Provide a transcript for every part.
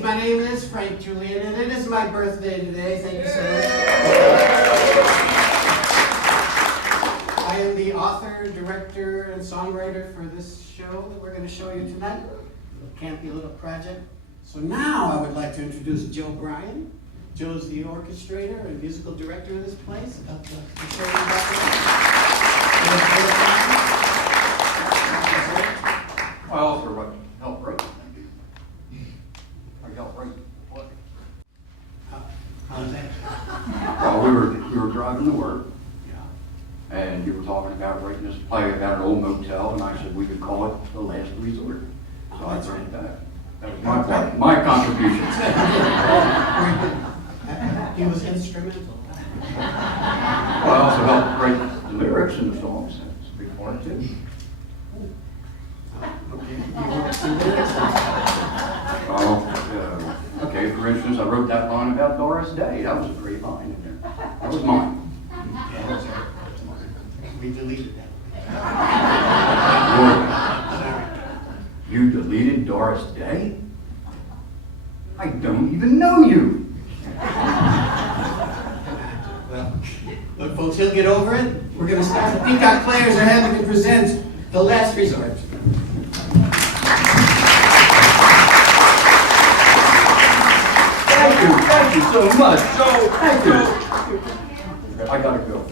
Greetings, my name is Frank Julian, and it is my birthday today. Thank you so much. I am the author, director, and songwriter for this show that we're going to show you tonight. A campy little project. So now I would like to introduce Joe Bryan. Joe's the orchestrator and musical director of this place. I'll show you I also help write. I help write the play. How's that? Well, we were driving to work, and you were talking about writing this play about an old motel, and I said we could call it The Last Resort. So I wrote that. That was my part, my contribution. He was instrumental. Well, I also helped write the lyrics in the songs. That's a big part too. Okay, for instance, I wrote that line about Doris Day. That was a great line in there. That was mine. Yeah, that's right. We deleted that. You deleted Doris Day? I don't even know you. Well, look, folks, he'll get over it. We're going to start. The Peacock Players are happy to present The Last Resort. Thank you so much. Thank you. I gotta go.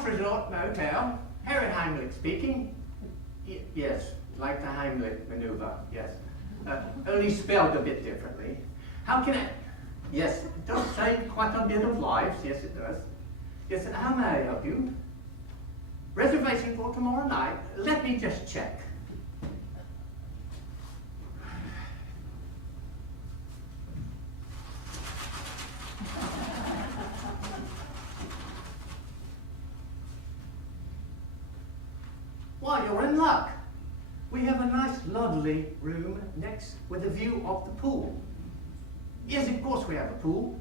last resort motel. Harry Heimlich speaking. Yes, like the Heimlich maneuver, yes. Only spelled a bit differently. How can I? Yes, it does save quite a bit of lives. Yes, it does. Yes, and how may I help you? Reservation for tomorrow night. Let me just check. Why, you're in luck. We have a nice, lovely room next with a view of the pool. Yes, of course we have a pool.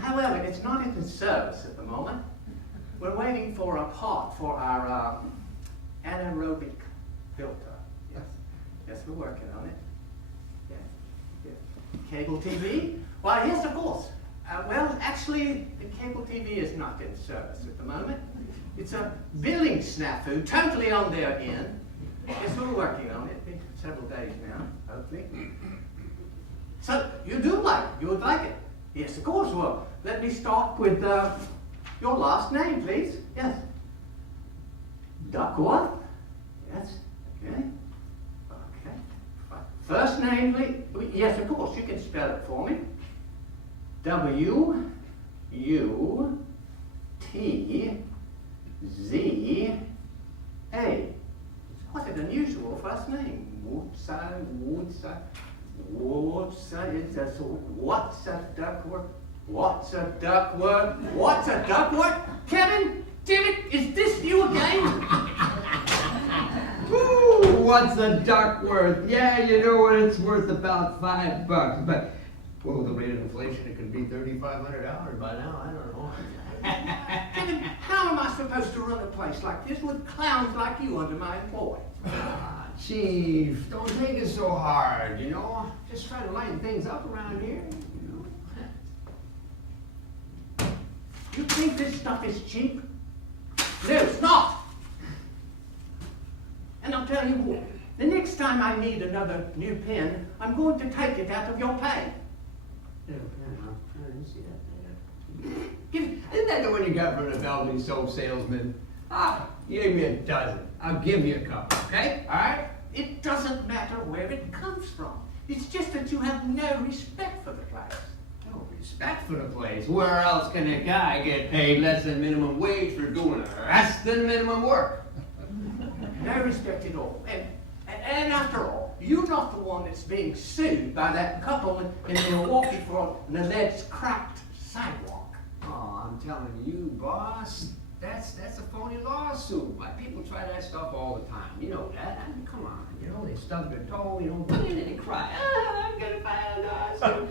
However, it's not in service at the moment. We're waiting for a part for our anaerobic filter. Yes, yes, we're working on it. Yes, yes. Cable TV? Why, yes, of course. Well, actually, the cable TV is not in service at the moment. It's a billing snafu, totally on their end. Yes, we're working on it. Been several days now, hopefully. So, you would like it? Yes, of course. Well, let me start with your last name, please. Yes. Duckworth? Yes, okay. Okay. First name, please? Yes, of course, you can spell it for me. W-U-T-Z-A. It's quite an unusual first name. What's a Duckworth? What's a Duckworth? What's a Duckworth? Kevin? David, is this you again? Ooh, what's a duck worth? Yeah, you know what, it's worth about $5, but well, the rate of inflation, it could be $3,500 by now. I don't know. Kevin, how am I supposed to run a place like this with clowns like you under my employ? Ah, Chief, don't take it so hard, you know. Just try to lighten things up around here, you know. You think this stuff is cheap? No, it's not. And I'll tell you what, the next time I need another new pen, I'm going to take it out of your pay. Yeah, I didn't see that. Isn't that the one you got from the Velvet soap salesman? Ah, you gave me a dozen. I'll give you a couple, okay? All right? It doesn't matter where it comes from. It's just that you have no respect for the place. No respect for the place. Where else can a guy get paid less than minimum wage for doing less than minimum work? No respect at all. And after all, you're not the one that's being sued by that couple in Milwaukee for an alleged cracked sidewalk. Oh, I'm telling you, boss, that's a phony lawsuit. Why people try that stuff all the time. You know that. I mean, come on, you know, they stub their toe, you know, and they cry. Ah, I'm gonna file a lawsuit.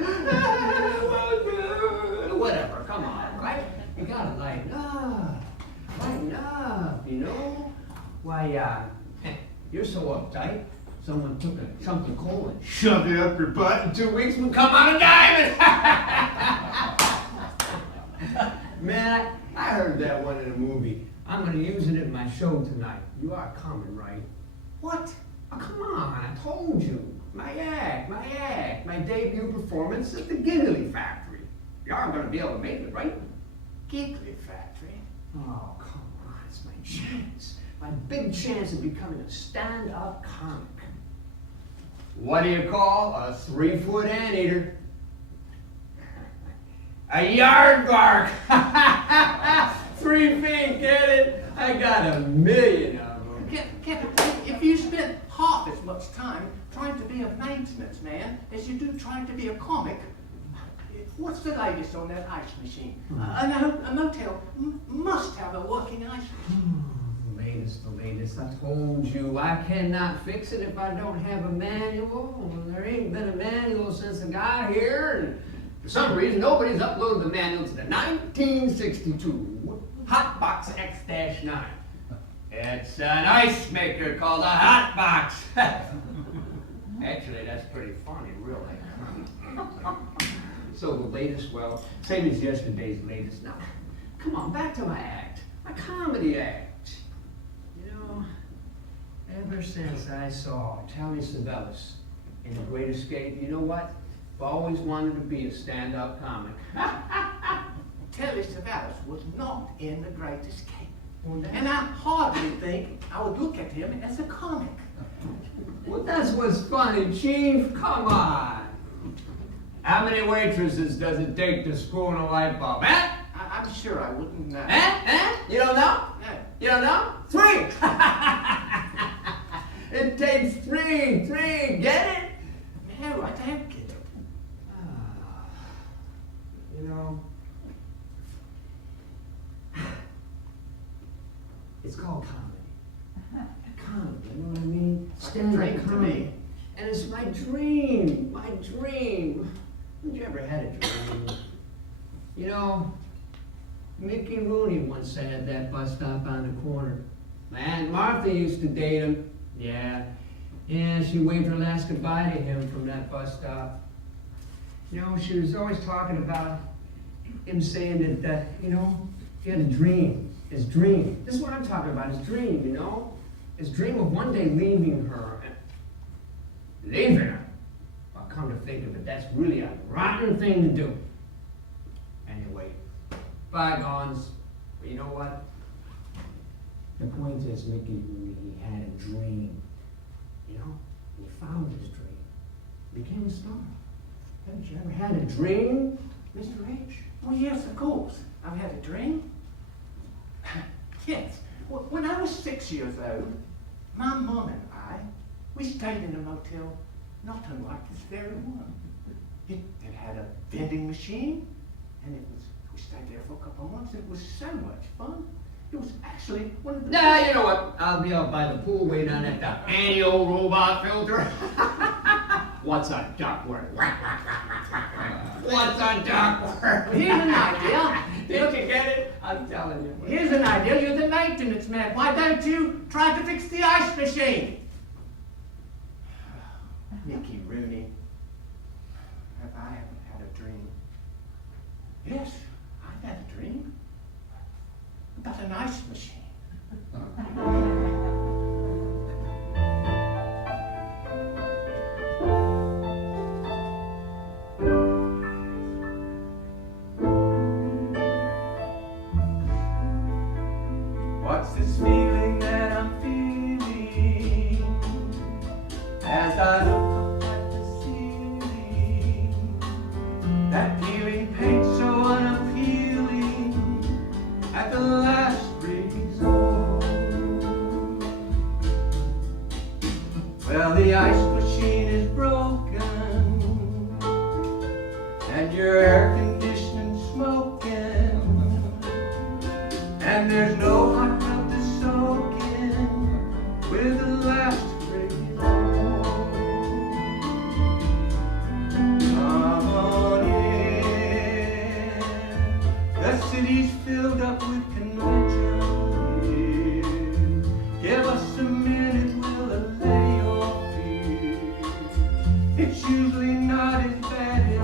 Whatever, come on, right? You gotta lighten up, you know? Why, you're so uptight. Someone took something cold and shoved it up your butt in 2 weeks and come on a diamond. Man, I heard that one in a movie. I'm going to use it in my show tonight. You are coming, right? What? Oh, come on, I told you. My debut performance at the Giggly Factory. You aren't going to be able to make it, right? Giggly Factory? Oh, come on, it's my chance. My big chance of becoming a stand-up comic. What do you call a 3-foot anteater? A yard bark! 3 feet, get it? I got 1,000,000 of them. Kevin, if you spent half as much time trying to be a maintenance man as you do trying to be a comic, what's the latest on that ice machine? A motel must have a working ice machine. The latest. I told you, I cannot fix it if I don't have a manual. There ain't been a manual since I got here, and for some reason, nobody's uploaded the manual to the 1962 Hotbox X-9. It's an ice maker called a Hotbox. Actually, that's pretty funny, really. So the latest, well, same as yesterday's latest. Now, come on, back to my act, my comedy act. Ever since I saw Telly Savalas in The Great Escape, you know what? I've always wanted to be a stand-up comic. Telly Savalas was not in The Great Escape. And I hardly think I would look at him as a comic. Well, that's what's funny, Chief. Come on. How many waitresses does it take to spoon a light bulb, eh? I'm sure I wouldn't know. Eh? You don't know? No. You don't know? 3! It takes 3. Get it? No, I don't get it. You know, it's called comedy. Comedy, you know what I mean? Stand-up dream to comedy. me. And it's my dream. Haven't you ever had a dream? You know, Mickey Rooney once sat at that bus stop on the corner. My Aunt Martha used to date him. Yeah, she waved her last goodbye to him from that bus stop. You know, she was always talking about him saying that, you know, he had a dream. His dream. This is what I'm talking about, his dream, you know? His dream of one day leaving her. Leaving her? Well, come to think of it, that's really a rotten thing to do. Anyway, bygones. But you know what? The point is, Mickey, he had a dream. You know? And he found his dream. Became a star. Haven't you ever had a dream, Mr. H? Well, yes, of course. I've had a dream. Yes. When I was 6 years old, my mom and I, we stayed in a motel not unlike this very one. It had a vending machine, and we stayed there for a couple of months. It was so much fun. It was actually one of the... Nah, you know what? I'll be out by the pool waiting on that any old robot filter. What's a ductwork? What's a ductwork? Here's an idea. Did you get it? I'm telling you. Here's an idea. You're the maintenance man. Why don't you try to fix the ice machine? Mickey Rooney. I haven't had a dream. Yes, I've had a dream. About an ice machine. What's this feeling that I'm feeling as I look up at the ceiling? That peeling paint so unappealing at the last resort. Well, the ice machine is broken and your air conditioning smoking, and there's no hot tub to soak in with the last resort. Come on in, the city's filled up with convention. Give us a minute, we'll allay your fears. It's usually not as bad as it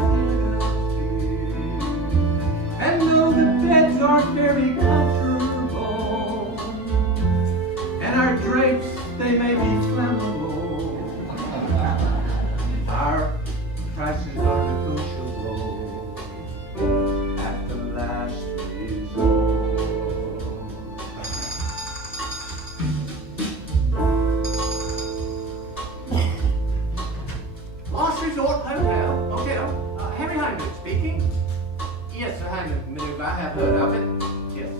appears. And though the beds aren't very comfortable, and our drapes, they may be flammable, our prices are negotiable at the last resort. Last Resort Hotel. Harry Hyman speaking. Yes, Sir Hyman maneuver. I have heard of it. Yes.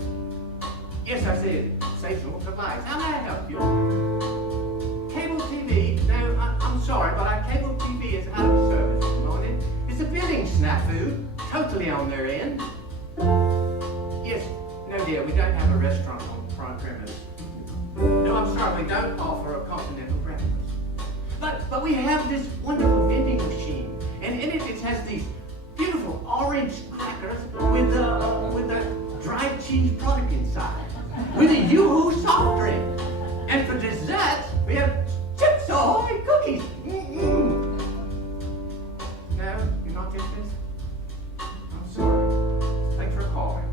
Yes, I see it. Sensational supplies. How may I help you? Cable TV? No, I'm sorry, but our cable TV is out of service this morning. It's a billing snafu. Totally on their end. Yes. No, dear, we don't have a restaurant on front premise. No, I'm sorry, we don't offer a continental breakfast. But we have this wonderful vending machine, and in it has these beautiful orange crackers with a dried cheese product inside, with a Yoo-hoo soft drink, and for dessert we have Chips Ahoy cookies. Mm-mm. No, you're not interested? I'm sorry. Thanks for calling.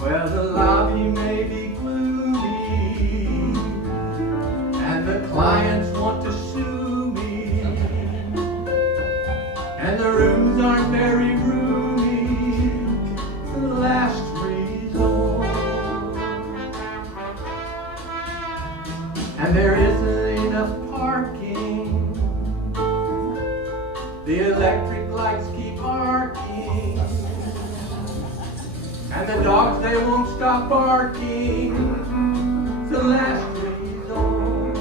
Well, the lobby may be gloomy, and the clients want to sue me, and the rooms aren't very roomy, the last resort. electric lights keep arcing, and the dogs, they won't stop barking. The last resort.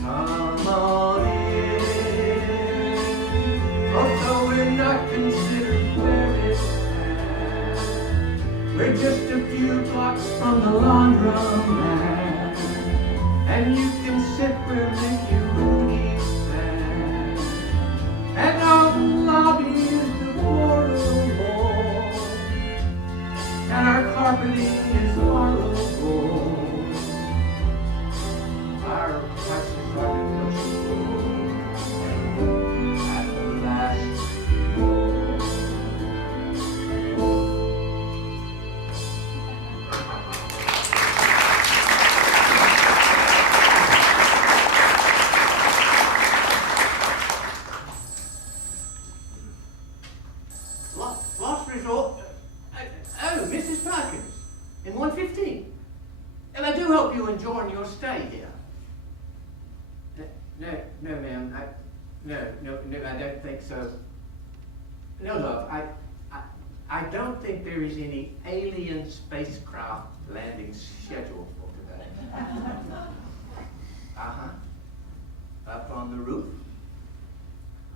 Come on in, although we're not considered very bad. We're just a few blocks from the laundromat, and you can sit where Mickey Rooney's at. And all the lobby is deplorable, and our carpeting is horrible. Our prices are negotiable at the last resort. Last resort? Oh, Mrs. Perkins, in 115. And I do hope you enjoy your stay here. No, ma'am, no, I don't think so. No, love, I don't think there is any alien spacecraft landing scheduled for today. Uh-huh. Up on the roof?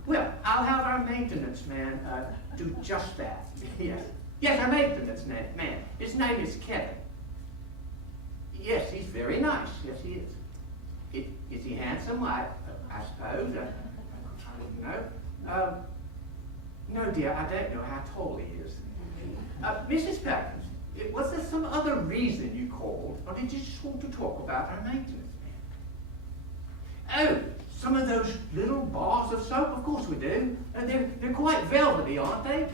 Well, I'll have our maintenance man do just that. Yes, our maintenance man. His name is Kevin. Yes, he's very nice. Yes, he is. Is he handsome? I suppose. No. No, dear, I don't know how tall he is. Mrs. Perkins, was there some other reason you called, or did you just want to talk about our maintenance man? Oh, some of those little bars of soap? Of course we do. They're quite velvety, aren't they?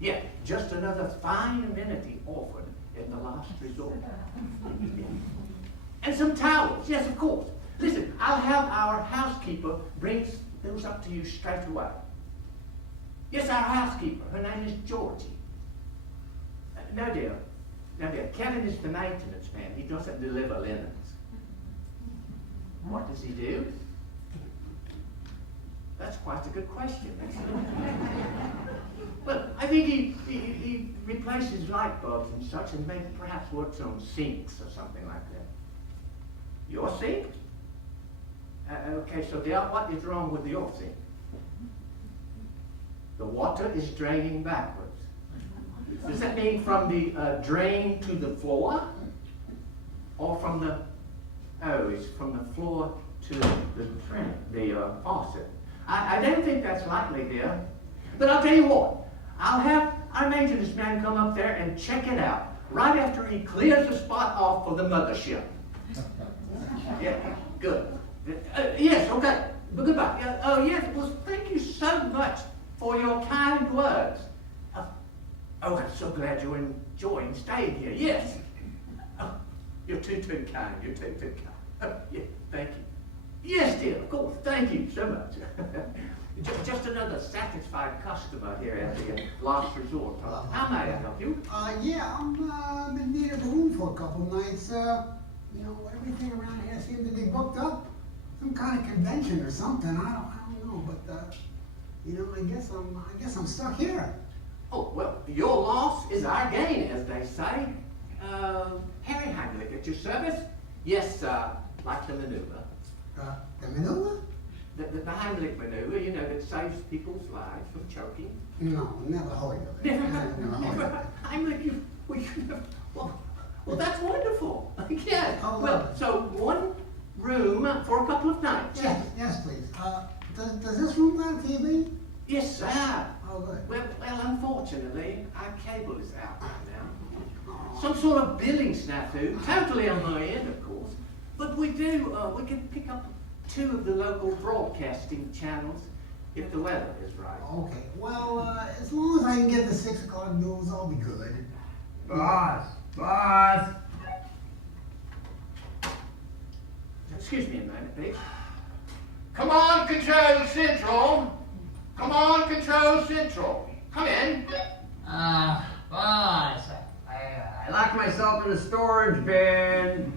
Yeah, just another fine amenity offered in the last resort. And some towels, yes, of course. Listen, I'll have our housekeeper bring those up to you straight away. Yes, our housekeeper. Her name is Georgie. No, dear. Kevin is the maintenance man. He doesn't deliver linens. What does he do? That's quite a good question, isn't it? Well, I think he replaces light bulbs and such, and maybe perhaps works on sinks or something like that. Your sink? Okay, so dear, what is wrong with your sink? The water is draining backwards. Does that mean from the drain to the floor? Or from the, it's from the floor to the faucet? I don't think that's likely, dear. But I'll tell you what, I'll have our maintenance man come up there and check it out right after he clears the spot off for the mothership. Yeah, good. Yes, okay. But goodbye. Yes, well, thank you so much for your kind words. I'm so glad you're enjoying staying here. Yes. You're too kind. You're too kind. Yeah, thank you. Yes, dear, of course. Thank you so much. Just another satisfied customer here at the last resort. How may I help you? Yeah, I'm in need of a room for a couple nights. Everything around here seems to be booked up. Some kind of convention or something. I don't know, but I guess I'm stuck here. Oh, well, your loss is our gain, as they say. Harry Heimlich at your service? Yes, like the maneuver. The maneuver? The Heimlich maneuver, that saves people's lives from choking. No, never heard of it. Never heard of it. Heimlich, well, that's wonderful. Yeah. Oh, well, so one room for a couple of nights. Yes, please. Does this room got a TV? Yes, sir. Oh, good. Well, unfortunately, our cable is out right now. Some sort of billing snafu, totally on my end, of course. But we can pick up 2 of the local broadcasting channels if the weather is right. Okay, well, as long as I can get the 6 o'clock news, I'll be good. Boss! Excuse me a minute, please. Come on, Control Central! Come on, Control Central! Come in! Boss, I locked myself in the storage bin.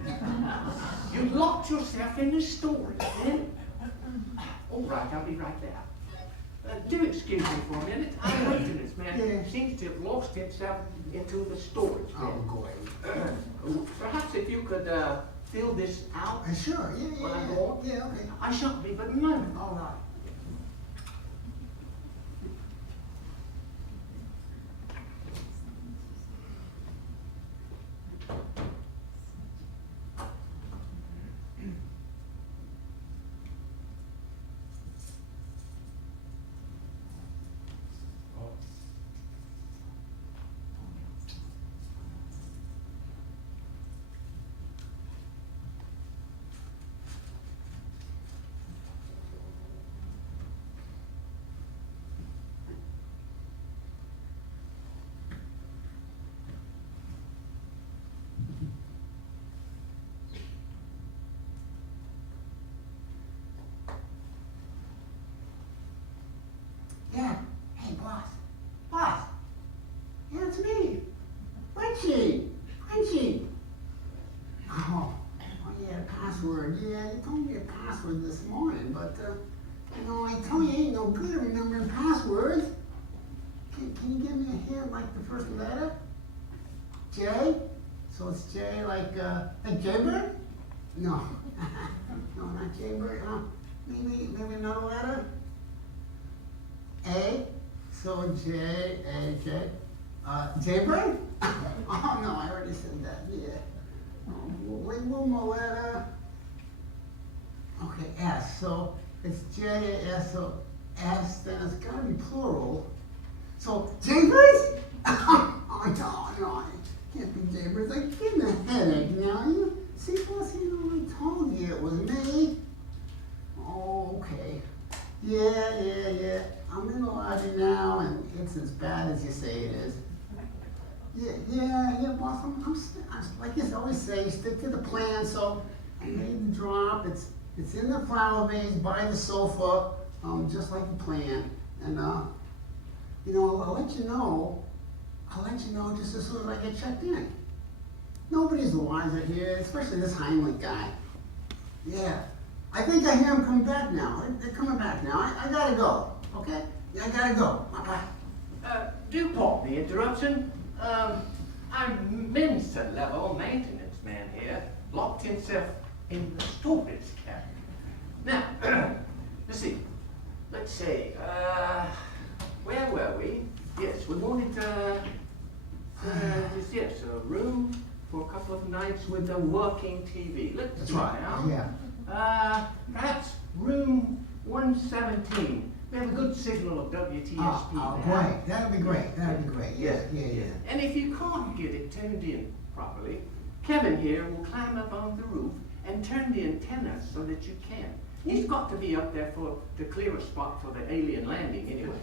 You locked yourself in the storage bin? All right, I'll be right there. Do excuse me for a minute. Our maintenance man Yeah. seems to have lost himself into the storage bin. Oh, boy. Perhaps if you could fill this out. Sure, Will I go on? Yeah, okay. I shan't be but a moment. All right. Yeah. Hey, boss. Boss. Yeah, it's me. Frenchie. Frenchie. Oh, yeah, password. Yeah, you told me a password this morning, but, I tell you, ain't no good at remembering passwords. Can you give me a hint, like the first letter? J? So it's J like Jaybird? No. No, not Jaybird. Maybe another letter? A, so J, A, J. Jaybird? Oh, no, I already said that, yeah. One more letter. Okay, S, so it's J, S, so S, then it's gotta be plural. So, Jaybirds? Oh, no, it can't be Jaybirds. Like, give me a headache now. See, plus, I told you it was me. Oh, okay. Yeah. I'm in the lobby now, and it's as bad as you say it is. Yeah, boss. I'm like you always say, stick to the plan. So I made the drop. It's in the flower vase by the sofa, just like the plan. And I'll let you know. I'll let you know just as soon as I get checked in. Nobody's the wiser here, especially this Heinrich guy. Yeah. I think I hear them coming back now. They're coming back now. I gotta go. Okay? Yeah, I gotta go. Bye-bye. Do pardon the interruption. I'm Minster level maintenance man here, locked himself in the storage cabinet. Now, let's see. Let's say, where were we? Yes, we wanted yes, a room for a couple of nights with a working TV. Let's That's see right. now. Yeah. Perhaps room 117. We have a good signal of WTSP Oh, there. great. That'd be great. Yeah. And if you can't get it tuned in properly, Kevin here will climb up on the roof and turn the antennas so that you can. He's got to be up there to clear a spot for the alien landing anyway.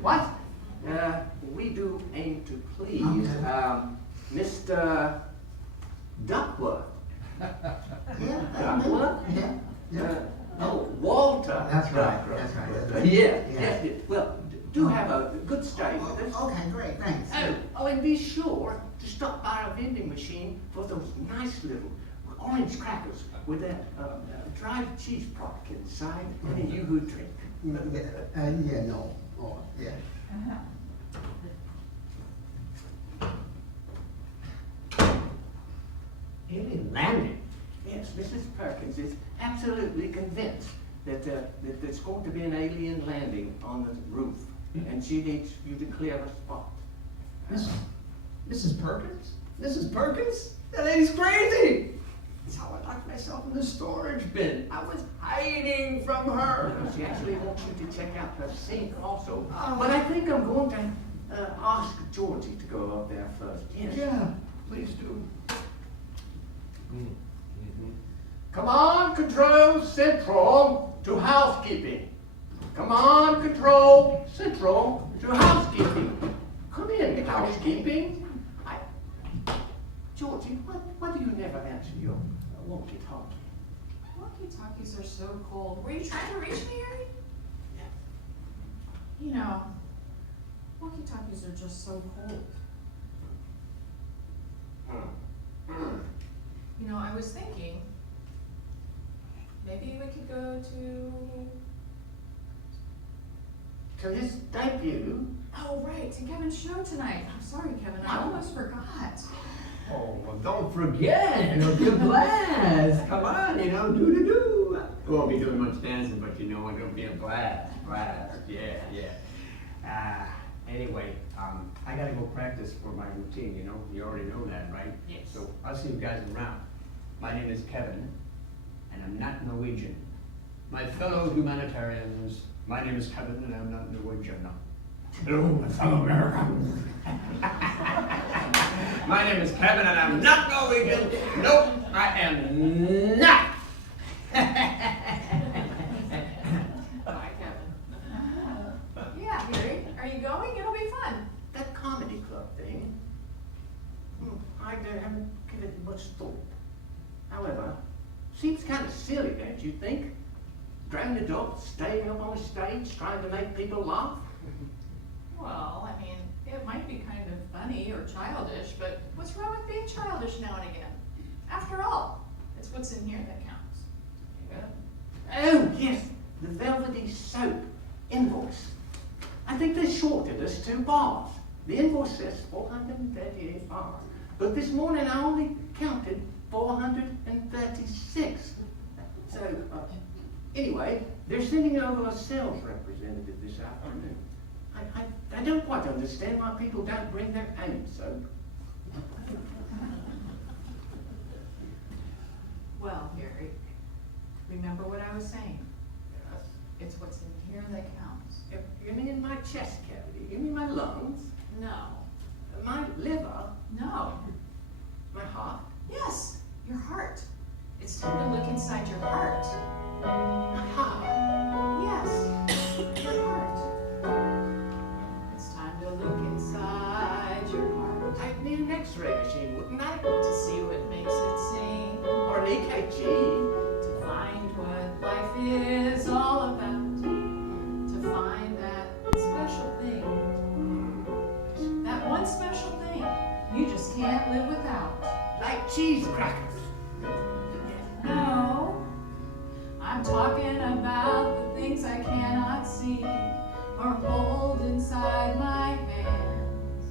What? We do aim to please Mr. Duckworth. Duckworth? Yeah. Walter. That's right. Yes. Well, do have a good stay with us. Okay, great. Thanks. Oh, and be sure to stop by our vending machine for those nice little orange crackers with a dried cheese product inside and a yoo-hoo drink. No. Oh, yeah. Alien landing? Yes, Mrs. Perkins is absolutely convinced that there's going to be an alien landing on the roof, and she needs you to clear a spot. Mrs. Perkins? Mrs. Perkins? That lady's crazy! That's how I locked myself in the storage bin. I was hiding from her. She actually wants you to check out her sink also. But I think I'm going to ask Georgie to go up there first. Yes. Yeah, please do. Come on, Control Central to housekeeping. Come on, Control Central to housekeeping. Come in, housekeeping. Georgie, why do you never answer your walkie-talkie? Walkie-talkies are so cold. Were you trying to reach me, Harry? You know, walkie-talkies are just so cold. You know, I was thinking, maybe we could go to to his debut. Oh, right, to Kevin's show tonight. I'm sorry, Kevin, I almost forgot. Oh, well, don't forget, your blast. Come on, do. We won't be doing much dancing, but it'll be a blast. Yeah. Anyway, I gotta go practice for my routine, You already know that, right? Yes. So I'll see you guys around. My name is Kevin, and I'm not Norwegian. My fellow humanitarians, my name is Kevin, and I'm not Norwegian. Hello, my fellow Americans. My name is Kevin, and I'm not Norwegian. Nope, I am not. Bye, Kevin. Yeah, Harry, are you going? It'll be fun. That comedy club thing, I haven't given it much thought. However, seems kind of silly, don't you think? Grown adults staying up on a stage trying to make people laugh. Well, I mean, it might be kind of funny or childish, but what's wrong with being childish now and again? After all, it's what's in here that counts. Oh, yes, the velvety soap invoice. I think they shorted us 2 bars. The invoice says 438 bars, but this morning I only counted 436. So, anyway, they're sending over a sales representative this afternoon. I don't quite understand why people don't bring their own soap. Well, Harry, remember what I was saying. Yes. It's what's in here that counts. You mean my chest cavity? You mean my lungs? No. My liver? No. My heart? Yes, your heart. It's time to look inside your heart. My heart? Yes, your heart. It's time to look inside your heart I'd need an x-ray machine, wouldn't I? to see what makes it sing, Or an EKG? to find what life is all about, to find that special thing, that one special thing you just can't live without. Like cheese crackers. No, I'm talking about the things I cannot see or hold inside my hands.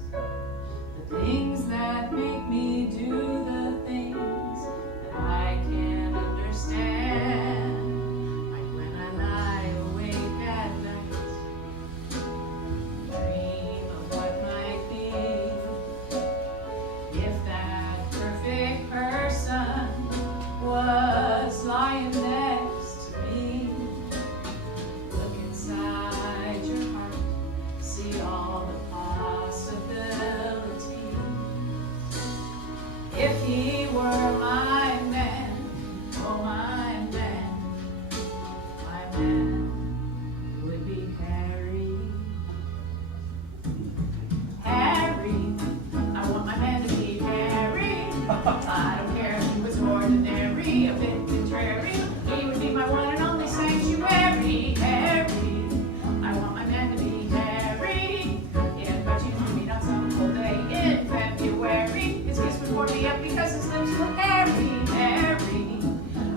The things that make me do the things that I can't understand. Like when I lie awake at night, dream of what might be if that perfect person was lying next to me. Look inside your heart, see all the possibilities. If he were my man, oh my man would be Harry. Harry, I want my man to be Harry. I don't care if he was ordinary, a bit contrary. He would be my one and only sanctuary. Harry, I want my man to be Harry. If I choose to meet on some cold day in February, his kiss would warm me up because his lips were hairy. Harry,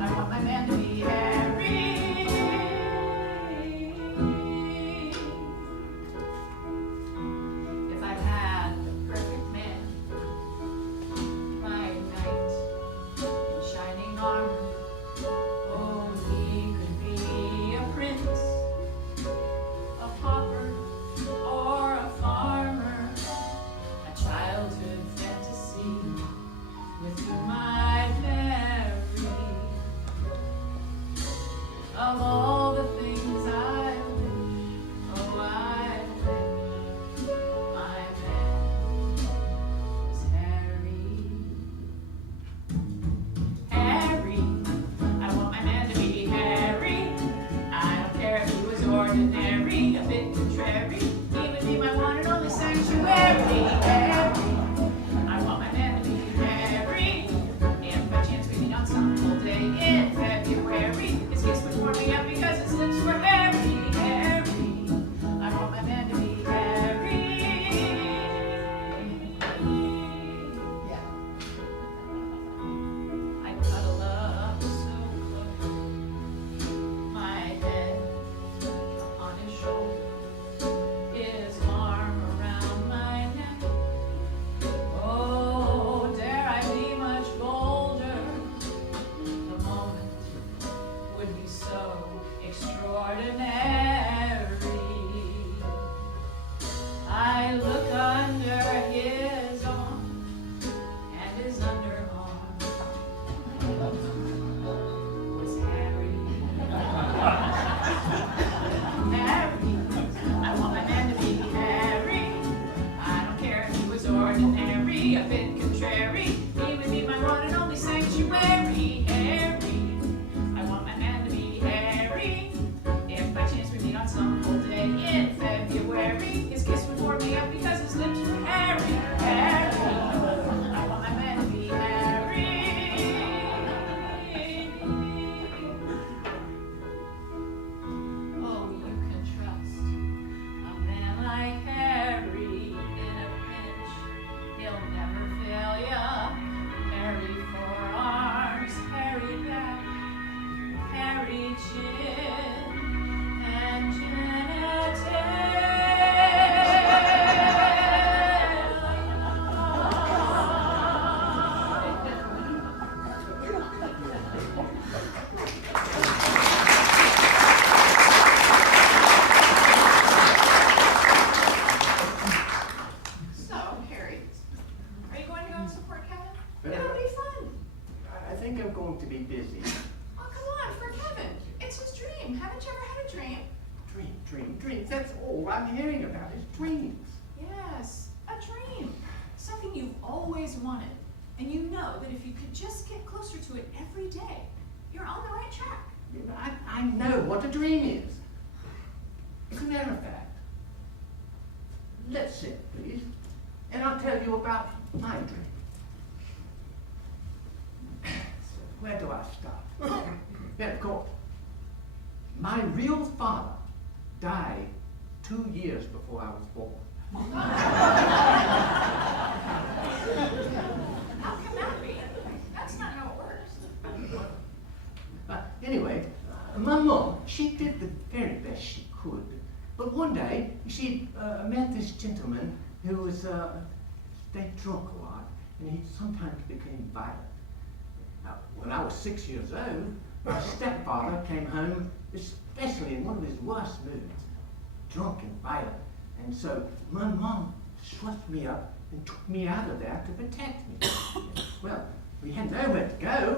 I want my man to be Harry. If I had the perfect man, my knight in shining armor, oh, he could be a prince, a pauper, or a farmer, a childhood fantasy with whom I'd marry. Of all the things I wish, oh, I wish my man was Harry. Harry, I want my man to be Harry. I don't care if he was ordinary, a bit contrary. He would be my one and only sanctuary. Harry, I want my man to be Harry. If by chance we meet on some cold day in February, his kiss would warm me up because his lips were hairy. Harry, I want my man to be Harry. Yeah. I cuddle up so close, my head upon his shoulder. some cold day in February. His kiss would warm me up because his lips were hairy, hairy. I want my man to be hairy. Oh, you can trust a man like Harry in a pinch. He'll never fail ya. Harry forearms, Harry back, Harry chin, and So, Harry, are you going to go and support Kevin? It'll be fun. I think I'm going to be busy. Oh, come on, for Kevin. It's his dream. Haven't you ever had a dream? Dreams. That's all I'm hearing about is dreams. Yes, a dream. Something you've always wanted. And you know that if you could just get closer to it every day, you're on the right track. You know, I know what a dream is. As a matter of fact, let's sit, please, and I'll tell you about my dream. So, where do I start? Yeah, of course. My real father died 2 years before I was born. How can that be? That's not how it works. Anyway, my mom, she did the very best she could. But one day, she met this gentleman who was stayed drunk a lot, and he sometimes became violent. Now, when I was 6 years old, my stepfather came home, especially in one of his worst moods, drunk and violent. And so my mom swept me up and took me out of there to protect me. Well, we had nowhere to go,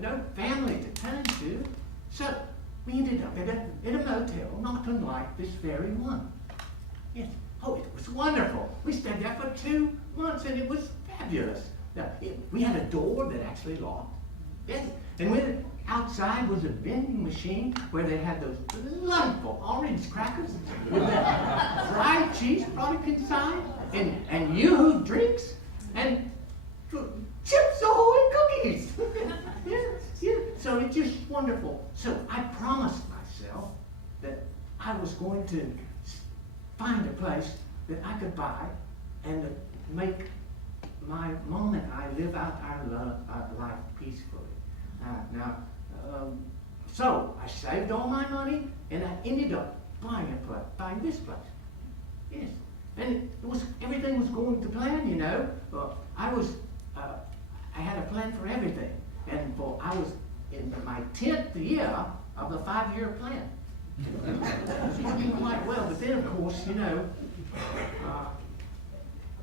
no family to turn to. So we ended up in a motel, not unlike this very one. Yes. Oh, it was wonderful. We stayed there for 2 months and it was fabulous. Now, we had a door that actually locked. Yes. And when outside was a vending machine where they had those delightful orange crackers with that fried cheese product inside, and yoo-hoo drinks, and Chips Ahoy cookies. Yeah. So it's just wonderful. So I promised myself that I was going to find a place that I could buy and make my mom and I live out our life peacefully. So I saved all my money and I ended up buying this place. Yes, and everything was going to plan, you know. I had a plan for everything, and I was in my 10th year of the 5-year plan. It was working quite well, but then of course, you know,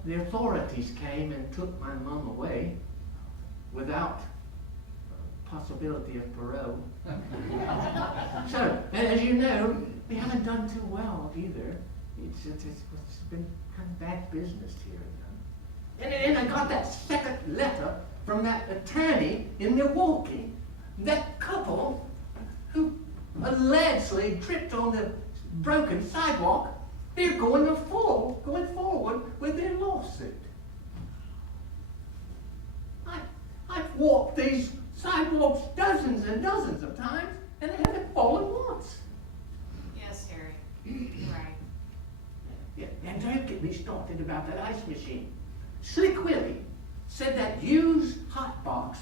the authorities came and took my mom away without possibility of parole. So, as you know, we haven't done too well either. It's been kind of bad business here. And I got that second letter from that attorney in Milwaukee, that couple who allegedly tripped on the broken sidewalk. They're going forward with their lawsuit. I've walked these sidewalks dozens and dozens of times, and I haven't fallen once. Yes, Harry. Right. Yeah, and don't get me started about that ice machine. Slick Willie said that used Hotbox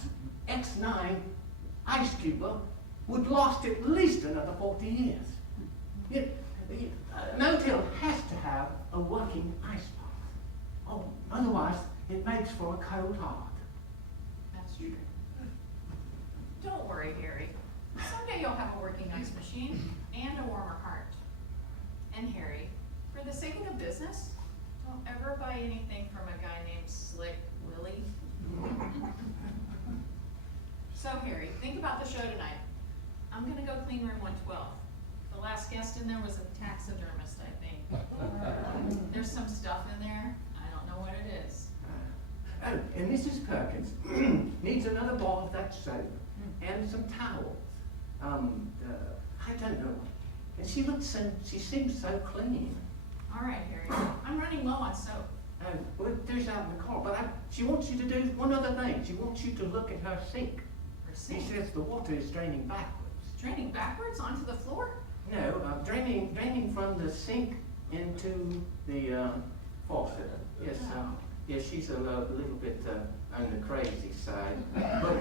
X9 ice cuber would last at least another 40 years. A motel has to have a working ice box. Oh, otherwise it makes for a cold heart. That's true. Don't worry, Harry. Someday you'll have a working ice machine and a warmer heart. And Harry, for the sake of the business, don't ever buy anything from a guy named Slick Willie. So Harry, think about the show tonight. I'm gonna go clean room 112. The last guest in there was a taxidermist, I think. There's some stuff in there. I don't know what it is. Oh, and Mrs. Perkins needs another bottle of that soap and some towels. I don't know. And she seems so clean. All right, Harry. I'm running low on soap. Well, there's out in the car, but she wants you to do one other thing. She wants you to look at her sink. Or She sink. says the water is draining backwards. Draining backwards onto the floor? No, draining from the sink into the faucet. Yes, yes, she's a little bit on the crazy side. But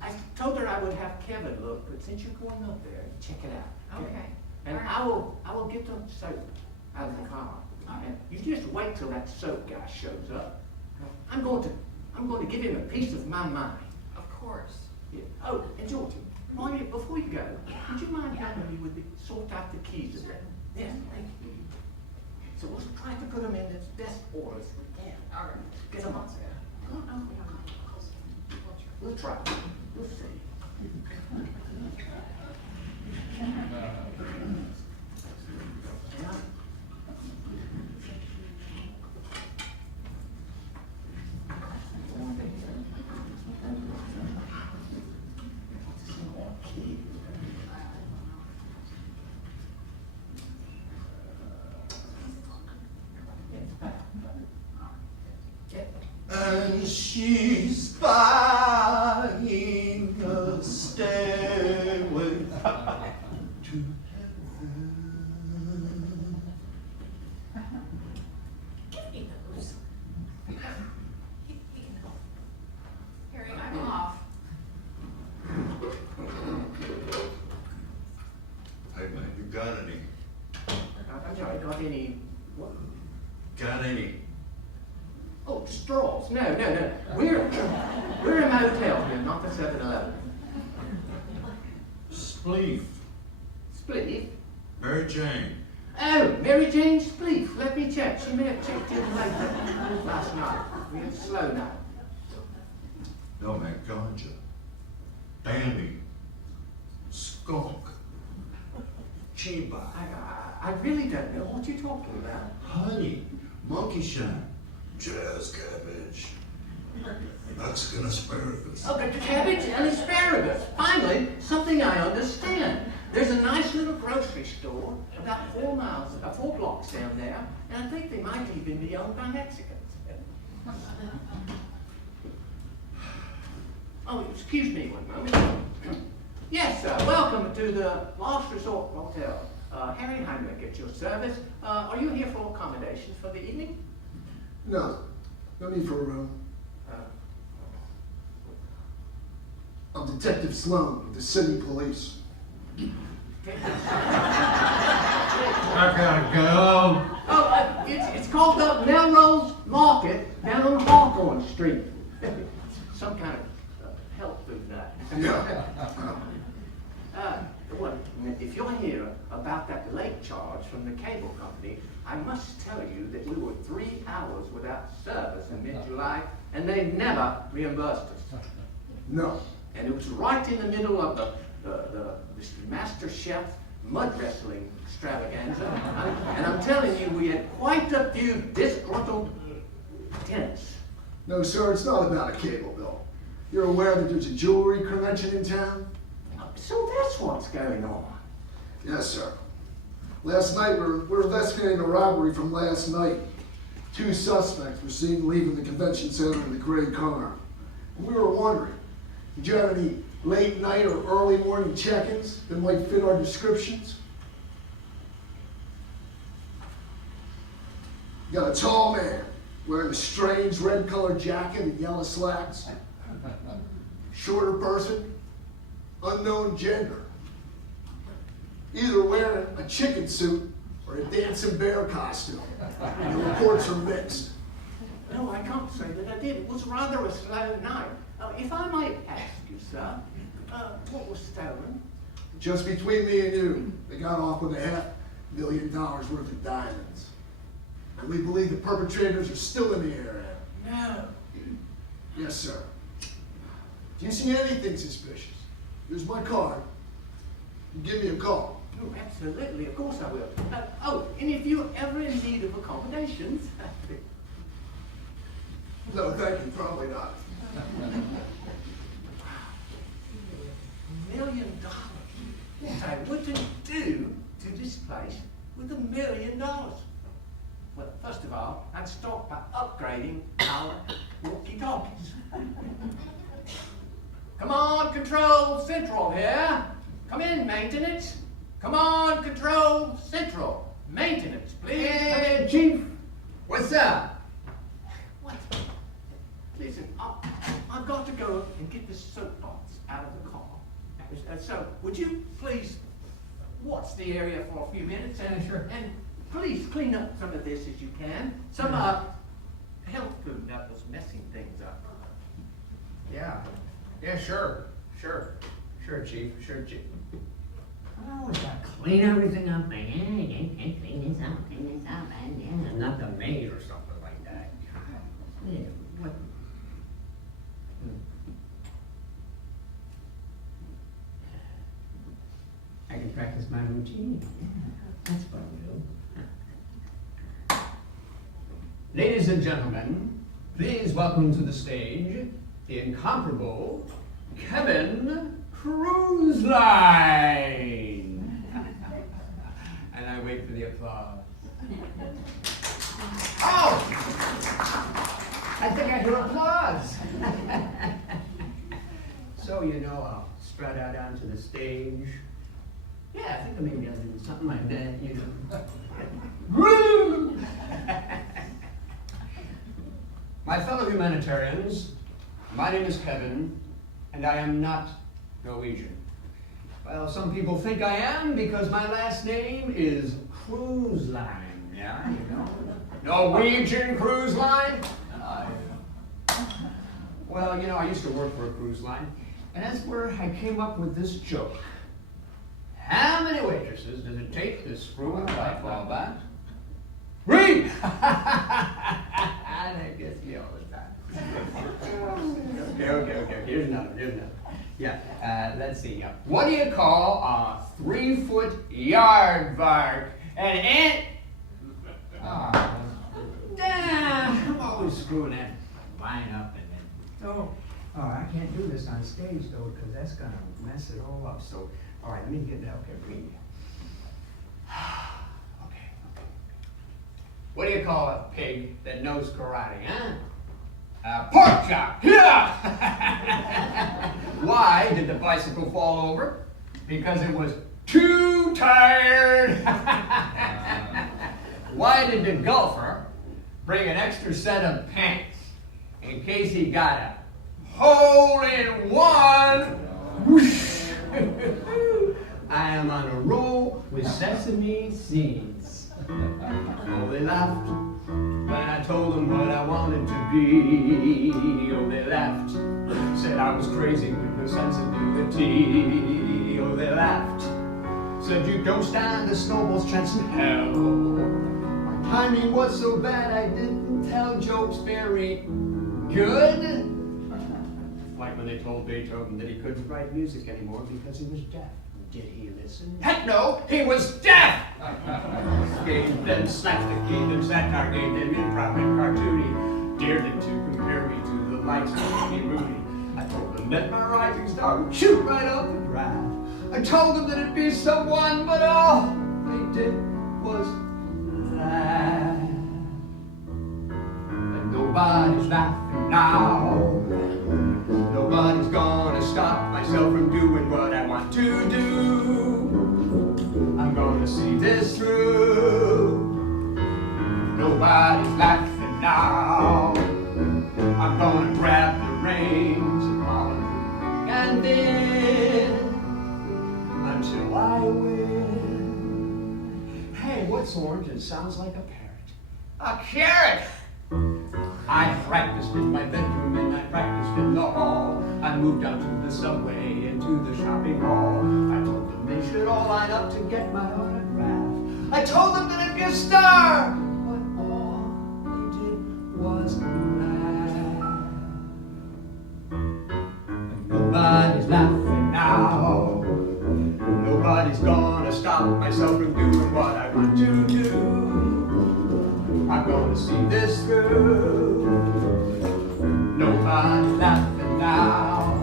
I told her I would have Kevin look, but since you're going up there, check it out. Okay. And All I will get the soap out of the car. All right. And you just wait till that soap guy shows up. I'm going to give him a piece of my mind. Of course. Yeah. Oh, and Georgie, before you go, would you mind helping me with sort out the keys a bit? Yes, thank you. So we'll try to put them in as best order as we can. All right. Get them on. I don't know if we have any. We'll try. We'll see. And she's buying a stairway to heaven. Give me those. He can help. Harry, I'm off. Hey man, you got any? I'm sorry, got any, what? Got any? Oh, straws. No. We're a motel here, not the 7-Eleven. Spleef. Spleef? Mary Jane. Oh, Mary Jane Spleef. Let me check. She may have checked in later last night. We have slow now. No man, ganja. Bambi. Skunk. Chiba. I really don't know what you're talking about. Honey. Monkey shine. Jazz cabbage. Mexican asparagus. Oh, but cabbage and asparagus. Finally, something I understand. There's a nice little grocery store about 4 blocks down there, and I think they might even be owned by Mexicans. Oh, excuse me one moment. Yes, sir. Welcome to the Last Resort Motel. Harry Heinrich at your service. Are you here for accommodations for the evening? No, no need for a room. I'm Detective Sloan of the city police. I gotta go. Oh, it's called the Melrose Market down on Hawthorne Street. Some kind of health food nut. Yeah. Well, if you're here about that late charge from the cable company, I must tell you that we were 3 hours without service in mid-July, and they never reimbursed us. No. And it was right in the middle of this Master Chef mud wrestling extravaganza. And I'm telling you, we had quite a few disgruntled tenants. No, sir, it's not about a cable bill. You're aware that there's a jewelry convention in town? So that's what's going on. Yes, sir. Last night, we're investigating a robbery from last night. 2 suspects were seen leaving the convention center in the gray car. And we were wondering, did you have any late night or early morning check-ins that might fit our descriptions? You got a tall man wearing a strange red-colored jacket and yellow slacks. Shorter person, unknown gender. Either wearing a chicken suit or a dancing bear costume. And the reports are mixed. No, I can't say that I did. It was rather a slow night. If I might ask you, sir, what was stolen? Just between me and you, they got off with $500,000 worth of diamonds. And we believe the perpetrators are still in the area. No. Yes, sir. If you see anything suspicious, here's my card. Give me a call. Oh, absolutely. Of course I will. And if you're ever in need of accommodations, No, thank you, probably not. $1 million. What I wouldn't do to this place with $1 million. Well, first of all, I'd start by upgrading our walkie-talkies. Come on, Control Central here. Come in, maintenance. Come on, Control Central. Maintenance, please. Hey, Chief, what's up? What? Listen, I've got to go and get the soapbox out of the car. So, would you please watch the area for a few minutes and, Yeah, sure. and please clean up some of this as you can. Some health food that was messing things up. Yeah, sure, Chief, Chief. Oh, we gotta clean everything up, man. Clean this up, and yeah, not the maid or something like that. Yeah, what? I can practice my routine. Yeah, that's what I'll do. Ladies and gentlemen, please welcome to the stage the incomparable Kevin Cruise Line. And I wait for the applause. Oh! I think I hear applause. So, I'll strut out onto the stage. Yeah, I think maybe I'll do something like that, Woo! My fellow humanitarians, my name is Kevin, and I am not Norwegian. Well, some people think I am because my last name is Cruise Line, yeah, Norwegian Cruise Line? Well, I used to work for a cruise line, and that's where I came up with this joke. How many waitresses does it take to screw a light bulb out? 3! That gets me all the time. Okay. Here's another. Yeah, let's see. What do you call a 3-foot yardvark? An ant? I'm always screwing that line up and then. Oh, I can't do this on stage though, because that's gonna mess it all up. So, all right, let me get that. Okay, breathe. Okay. What do you call a pig that knows karate, huh? A pork chop. Yeah. Why did the bicycle fall over? Because it was too tired. Why did the golfer bring an extra set of pants in case he got a hole in one? Whoosh. I am on a roll with sesame seeds. Oh, they laughed when I told them what I wanted to be. Oh, they laughed, said I was crazy with no sensibility. Oh, they laughed, said you don't stand a snowball's chance in hell. My timing was so bad I didn't tell jokes very good. Like when they told Beethoven that he couldn't write music anymore because he was deaf. Did he listen? Heck no, he was deaf! Gave them slapstick, gave them satire, gave them improv and cartoony. Dared them to compare me to the likes of Lee Rooney. I told them that my rising star would shoot right off the graph. I told them that it'd be someone, but all they did was laugh. And nobody's laughing now. Nobody's gonna stop myself from doing what I want to do. I'm gonna see this through. Nobody's laughing now. I'm gonna grab the reins and follow and then until I win. Hey, what's orange and sounds like a parrot? A carrot! I practiced in my bedroom and I practiced in the hall. I moved out to the subway and to the shopping mall. I told them they should all line up to get my autograph. I told them that I'd be a star, but all they did was laugh. And nobody's laughing now. Nobody's gonna stop myself from doing what I want to do. I'm gonna see this through. Nobody's laughing now.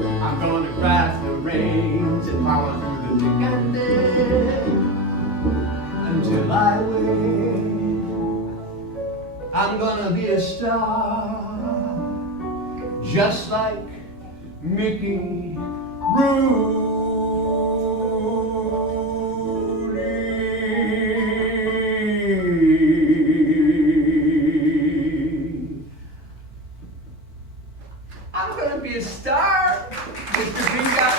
I'm gonna grasp the reins and power through the thick and thin fly away. I'm gonna be a star, just like Mickey Rooney. I'm gonna be a star, Mr. Peacock.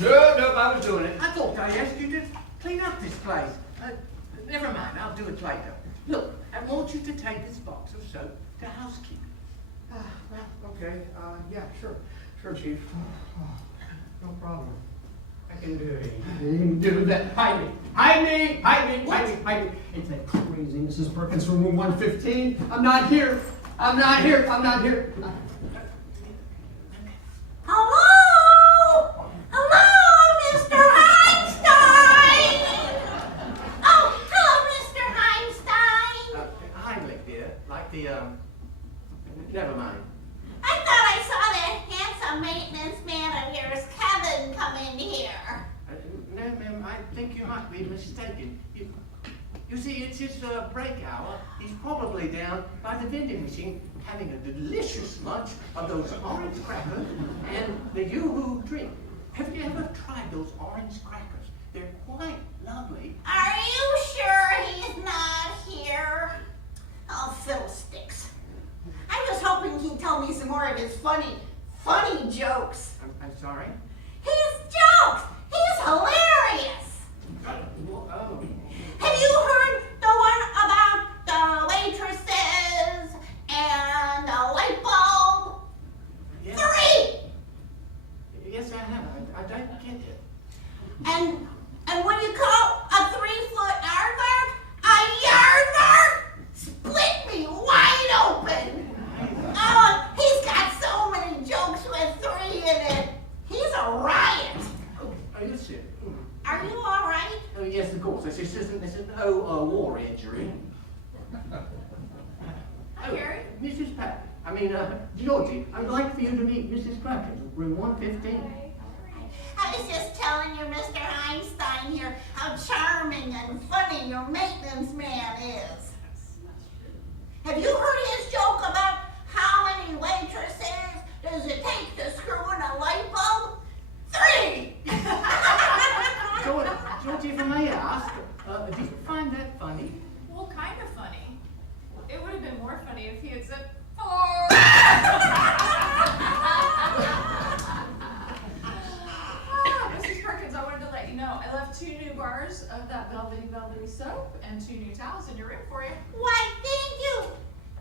Nope, I was doing it. I thought I asked you to clean up this place. Never mind, I'll do it later. Look, I want you to take this box of soap to housekeeping. Well, okay, yeah, sure, Chief. No problem. I can do it. I can do that. Hide me. It's that crazy Mrs. Perkins from room 115. I'm not here. Hello? Hello, Mr. Einstein? Oh, hello, Mr. Einstein. Heimlich, dear, like the, never mind. I thought I saw that handsome maintenance man of yours, Kevin, come in here. No, ma'am, I think you might be mistaken. You see, it's his break hour. He's probably down by the vending machine having a delicious lunch of those orange crackers and the yoo-hoo drink. Have you ever tried those orange crackers? They're quite lovely. Are you sure he's not here? Oh, fiddlesticks. I was hoping he'd tell me some more of his funny jokes. I'm sorry? His jokes! He's hilarious! Oh. Have you heard the one about the waitresses and the light bulb? Yes. 3! Yes, I have. I don't get it. And what do you call a 3-foot aardvark? A yardvark? Split me wide open! Oh, he's got so many jokes with 3 in it. He's a riot. Oh, are you serious? Are you all right? Oh, yes, of course. This isn't no war injury. Hi, Gary. Mrs. Pat. Georgie, I'd like for you to meet Mrs. Perkins, room 115. I was just telling you, Mr. Einstein here, how charming and funny your maintenance man is. Have you heard his joke about how many waitresses does it take to screw in a light bulb? 3! Georgie, if I may ask, did you find that funny? Well, kind of funny. It would have been more funny if he had said, Mrs. Perkins, I wanted to let you know I left 2 new bars of that velvety soap and 2 new towels in your room for you. Why, thank you,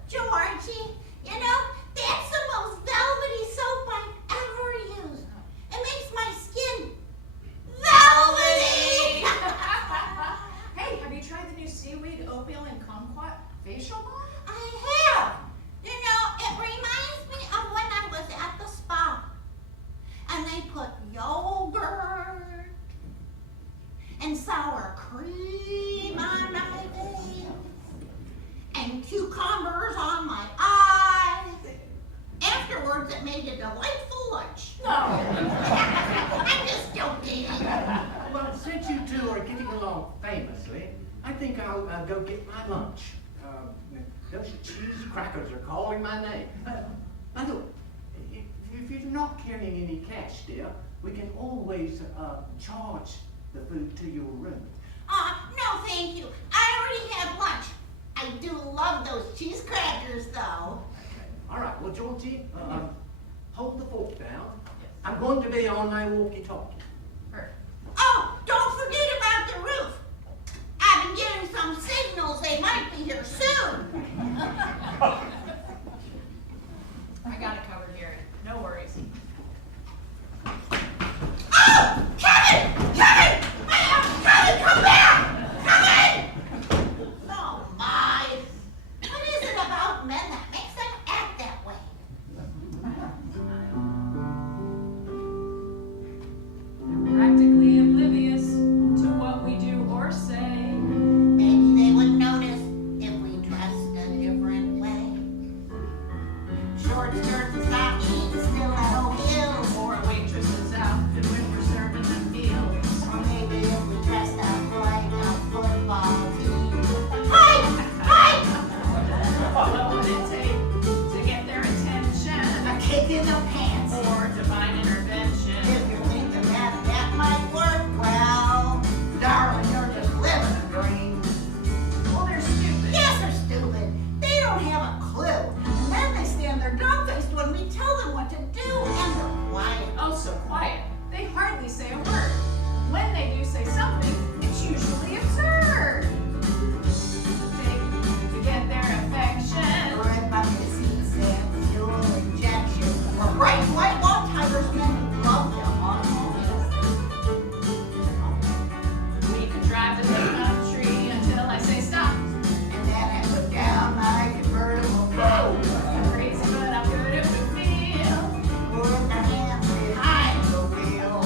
Georgie. You know, that's the most velvety soap I've ever used. It makes my skin velvety. Hey, have you tried the new seaweed, oatmeal, and kumquat facial balm? I have. You know, it reminds me of when I was at the spa. And they put yogurt and sour cream on my face and cucumbers on my eyes. Afterwards, it made a delightful lunch. No. I'm just joking. Well, since you two are getting along famously, I think I'll go get my lunch. Those cheese crackers are calling my name. By the way, if you're not carrying any cash, dear, we can always charge the food to your room. No, thank you. I already had lunch. I do love those cheese crackers, though. Okay. All right. Well, Georgie, hold the fork down. I'm going to be on my walkie-talkie. Oh, don't forget about the roof. I've been getting some signals they might be here soon. I got it covered, Gary. No worries. Oh, Kevin! Kevin! Kevin, come back! Kevin! Oh, my. What is it about men that makes them act that way? Practically oblivious to what we do or say. Maybe they would notice if we dressed a say a word. When they do say something, it's usually absurd. To get their affection. Red bucket seats and fuel injection. For bright white wall tigers, men who love their automobiles. We could drive to the country until I say stop. And then I put down my convertible boat. I'm crazy, but I'm good at the feel. With their hands behind the wheel.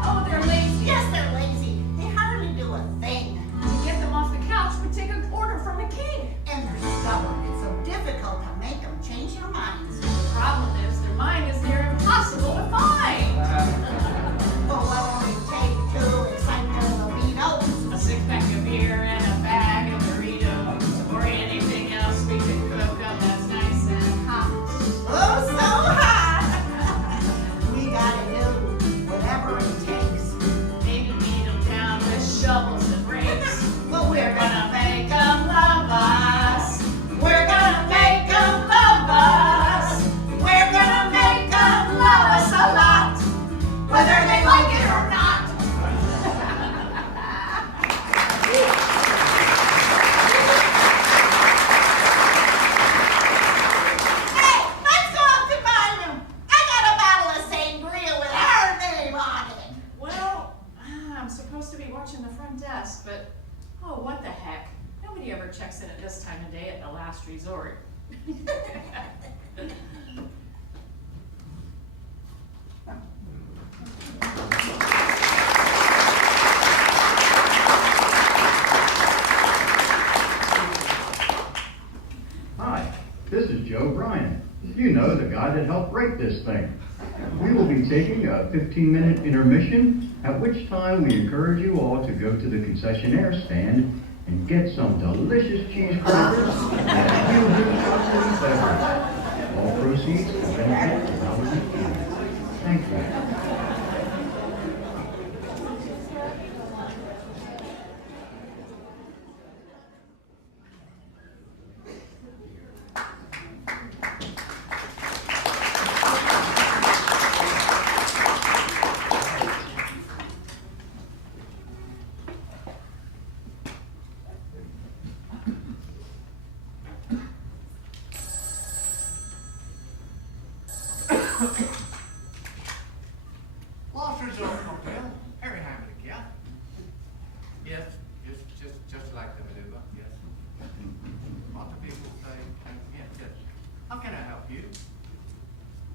Oh, they're lazy. Yes, they're lazy. They hardly do a thing. To get them off the couch would take an order from a king. And they're stubborn. It's so difficult to make them change their minds. The problem is their mind is near impossible to find. But what will it take to excite their libido? A six-pack of beer and a bag of Doritos, or anything else we could cook up that's nice and hot. Oh, so hot! We gotta do whatever it takes. Maybe beat them down with shovels and rakes. But We're gonna make them love us. We're gonna make them love us. We're gonna make them love us a lot, whether they like it or not. Hey, let's go up to my room. I got a bottle of sangria with our name on it. Well, I'm supposed to be watching the front desk, but oh, what the heck? Nobody ever checks in at this time of day at the last resort. Hi, this is Joe Bryan. You know, the guy that helped break this thing. We will be taking a 15-minute intermission, at which time we encourage you all to go to the concessionaire stand and get some delicious cheese crackers and a feel-good chocolatey beverage. All proceeds will benefit the Valerie Thieves. Thank you. Last resort cocktail, Harry Hamlet, yeah? Yes, just like the maneuver, yes. Lots of people say, yes. How can I help you?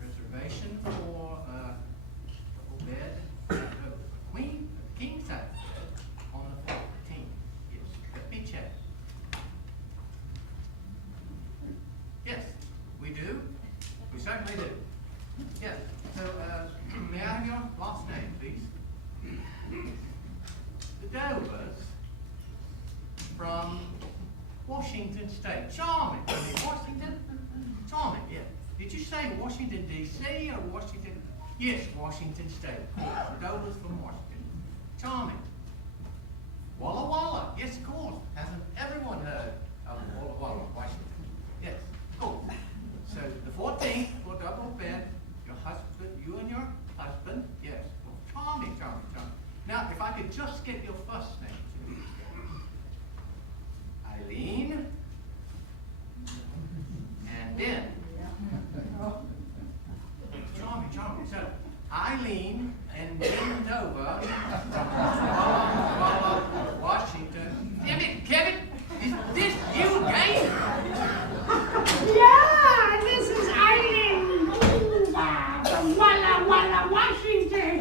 Reservation for a double bed, queen, king size bed on the 14th. Yes, let me check. Yes, we do. We certainly do. Yes, so, may I have your last name, please? The Dovers from Washington State. Charming. Washington? Charming, yeah. Did you say Washington, D.C. or Washington? Yes, Washington State. The Dovers from Washington. Charming. Walla Walla. Yes, of course. Hasn't everyone heard of Walla Walla, Washington? Yes, cool. So the 14th for double bed, your husband, you and your husband, yes. Well, charming. Now, if I could just get your first name, please. Eileen. And then. Charming. So, Eileen and then Nova from Washington. Damn it, Kevin! Is this you again? Yeah, this is Eileen from Walla Walla, Washington.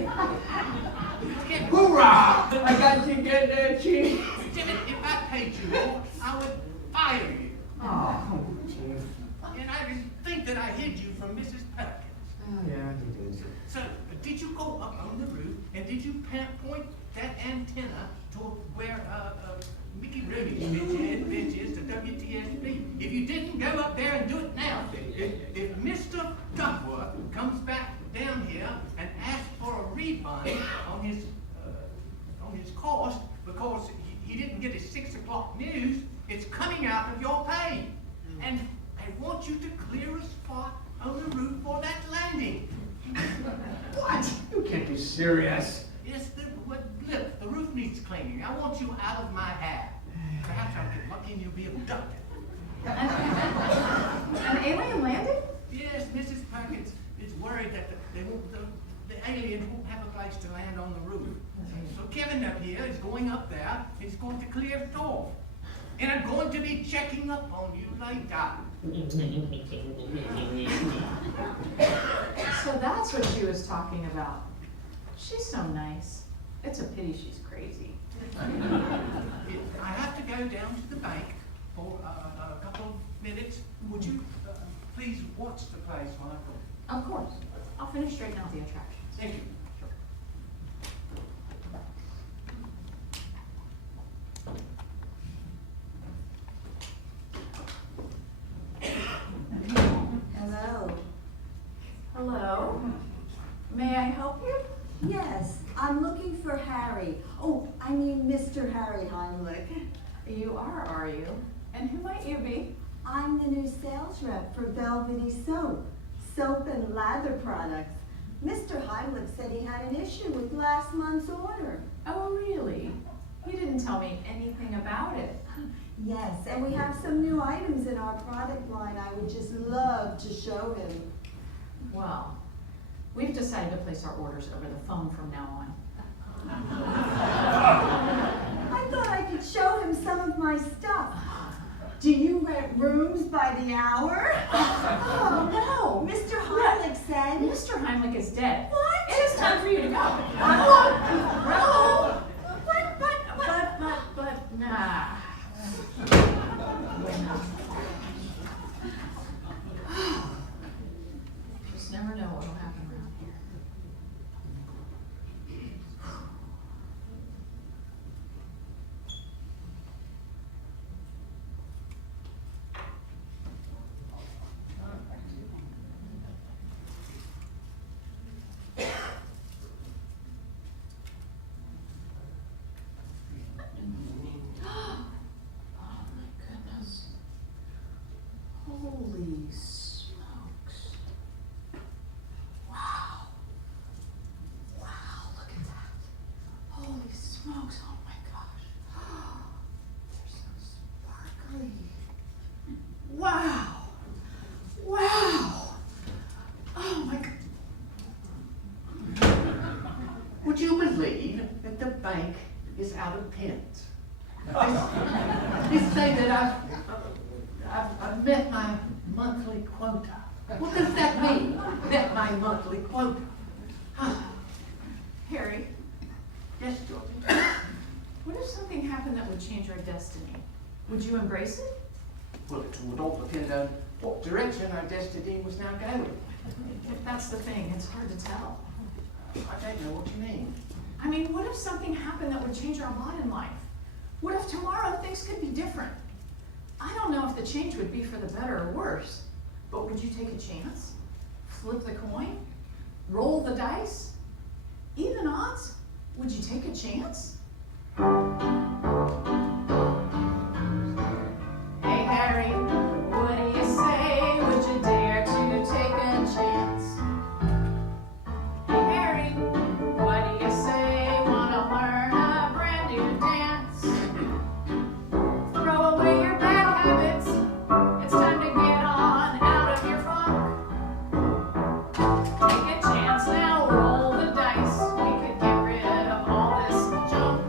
Hoorah! I got you good there, Chief. Damn it, if I paid you more, I would fire you. Oh, Chief. And I didn't think that I hid you from Mrs. Perkins. Oh, yeah, you did. So, did you go up on the roof and did you point that antenna toward where Mickey Rooney's bitch is, the WTSB? If you didn't, go up there and do it now. If Mr. Duckworth comes back down here and asks for a refund on his want you to clear a spot on the roof for that landing. What? You can't be serious. Yes, look, the roof needs cleaning. I want you out of my hair. Perhaps I'll get lucky and you'll be abducted. An alien landed? Yes, Mrs. Perkins is worried that the aliens won't have a place to land on the roof. So Kevin up here is going up there. He's going to clear it off. And I'm going to be checking up on you later. So that's what she was talking about. She's so nice. It's a pity she's crazy. I have to go down to the bank for a couple of minutes. Would you please watch the place while I go? Of course. I'll finish straightening out the attractions. Thank you. Hello. Hello? May I help you? Yes, I'm looking for Harry. Oh, I mean Mr. Harry Heimlich. You are you? And who might you be? I'm the new sales rep for Velvety soap and lather products. Mr. Heimlich said he had an issue with last month's order. Oh, really? You didn't tell me anything about it. Yes, and we have some new items in our product line I would just love to show him. Well, we've decided to place our orders over the phone from now on. I thought I could show him some of my stuff. Do you rent rooms by the hour? Oh, no. Mr. Heimlich said. Mr. Heimlich is dead. What? It is time for you to go. Oh, But, nah. Just never know what will happen around here. Holy smokes. Wow. Wow, look at that. Holy smokes, oh my gosh. They're so sparkly. Wow. Wow. Oh my God. Would you believe that the bank is out of pens? They say that I've met my monthly quota. What does that mean? Met my monthly quota. Harry, Yes, Georgie. what if something happened that would change our destiny? Would you embrace it? Well, it would all depend on what direction our destiny was now going. That's the thing, it's hard to tell. I don't know what you mean. I mean, what if something happened that would change our lot in life? What if tomorrow things could be different? I don't know if the change would be for the better or worse, but would you take a chance? Flip the coin? Roll the dice? Even odds? Would you take a chance? Hey Harry, what do you say? Would you dare to take a chance? Hey Harry, what do you say? Wanna learn a brand new dance? Throw away your bad habits. It's time to get on out of your funk. Take a chance now, roll the dice. We could get rid of all this junk.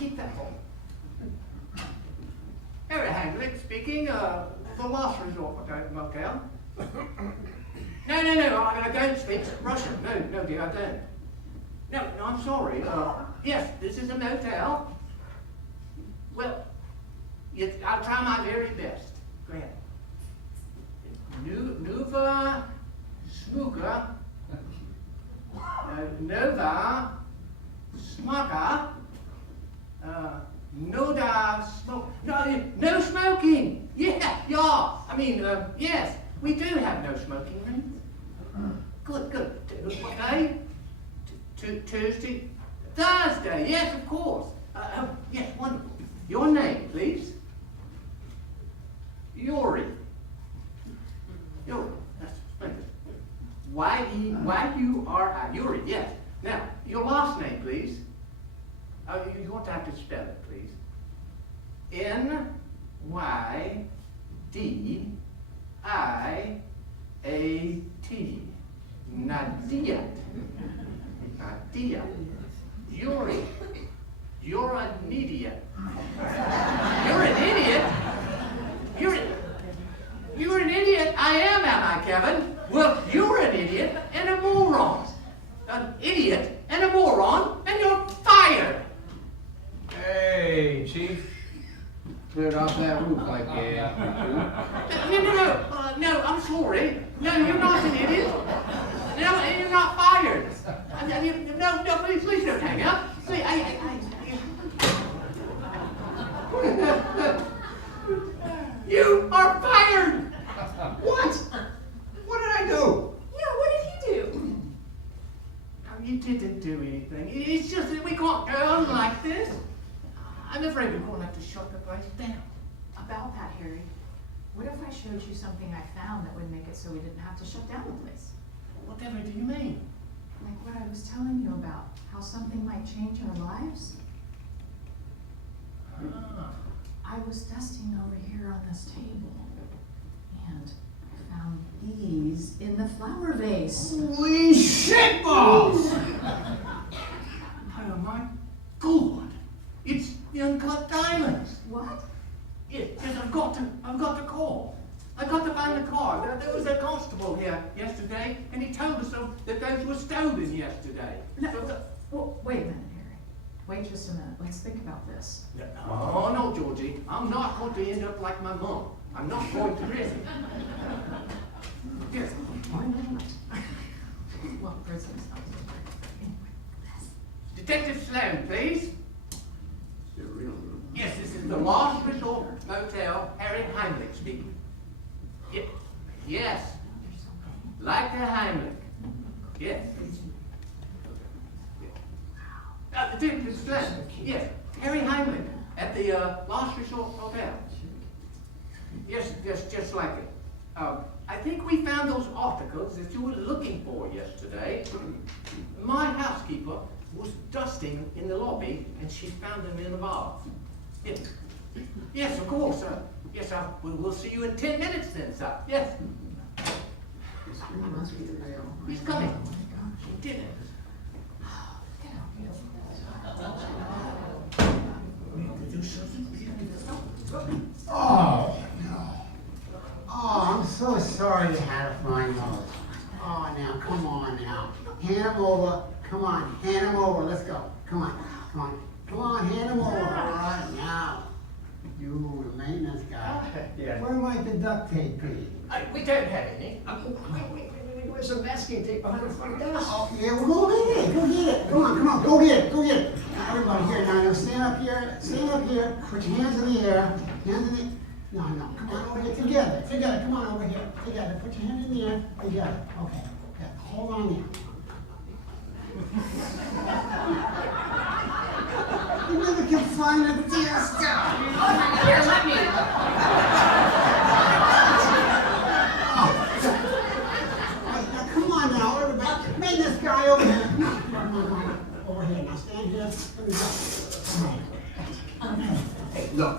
keep that for me. Harry Hanglick speaking, the last resort motel. No, I don't speak Russian. No, dear, I don't. No, I'm sorry. Yes, this is a motel. Well, I'll try my very best. Go ahead. Nuva Smuga. Nova Smuga. Noda smoke. No smoking. Yeah. I mean, yes, we do have no smoking rooms. Good. What day? Tuesday, Thursday. Yes, of course. Yes, wonderful. Your name, please. Yuri. That's splendid. Y-E-Y-U-R-I. Yuri. Yes. Now, your last name, please. You want to have to spell it, please. N-Y-D-I-A-T. Nadia. Yuri. You're an idiot. You're an idiot? You're an idiot? I am I, Kevin? Well, you're an idiot and a moron. An idiot and a moron, and you're fired. Hey, Chief. Cleared off that roof like you asked me to. No, I'm sorry. No, you're not an idiot. No, and you're not fired. No, please don't hang up. Please, You are fired. What? What did I do? Yeah, what did he do? You didn't do anything. It's just that we can't go on like this. I'm afraid we're going to have to shut the place down. About that, Harry, what if I showed you something I found that would make it so we didn't have to shut down the place? Whatever do you mean? Like what I was telling you about, how something might change our lives? I was dusting over here on this table, and I found these in the flower vase. Holy shitballs! Oh my God! It's the uncut diamonds. What? Yes, I've got to call. I've got to find the car. There was a constable here yesterday, and he told us that those were stolen yesterday. No, well, wait a minute, Harry. Wait just a minute. Let's think about this. Oh, no, Georgie. I'm not going to end up like my mom. I'm not going to prison. Yes. Why not? Well, prison's not so bad. Anyway. Detective Sloan, please. Yes, this is the Last Resort Motel, Harry Heimlich speaking. Yes. Like a Heimlich. Yes. Detective Sloan. Yes. Harry Heimlich at the Last Resort Hotel. Yes, just like it. I think we found those articles that you were looking for yesterday. My housekeeper was dusting in the lobby, and she found them in the bath. Yes, of course. Yes, we'll see you in 10 minutes then, sir. Yes. He's coming. He did it. Oh, no. Oh, I'm so sorry you had a fine nose. Oh, now, come on now. Hand him over. Come on, hand him over. Let's go. Come on, hand him over. All right, now. You, the maintenance guy. Yeah. Where might the duct tape be? We don't have any. There's some masking tape behind the front desk. Oh, yeah, well, go get it. Come on, go get it. Everybody here, now, stand up here. Put your hands in the air. No, come on over here, together, come on over here, together. Put your hands in the air, together. Okay, hold on there. You never can find a dear stuff. Here, let me. Now, come on now, everybody. Bring this guy over here. Come on. Over here. Now, stand here. Let me go. Hey, look.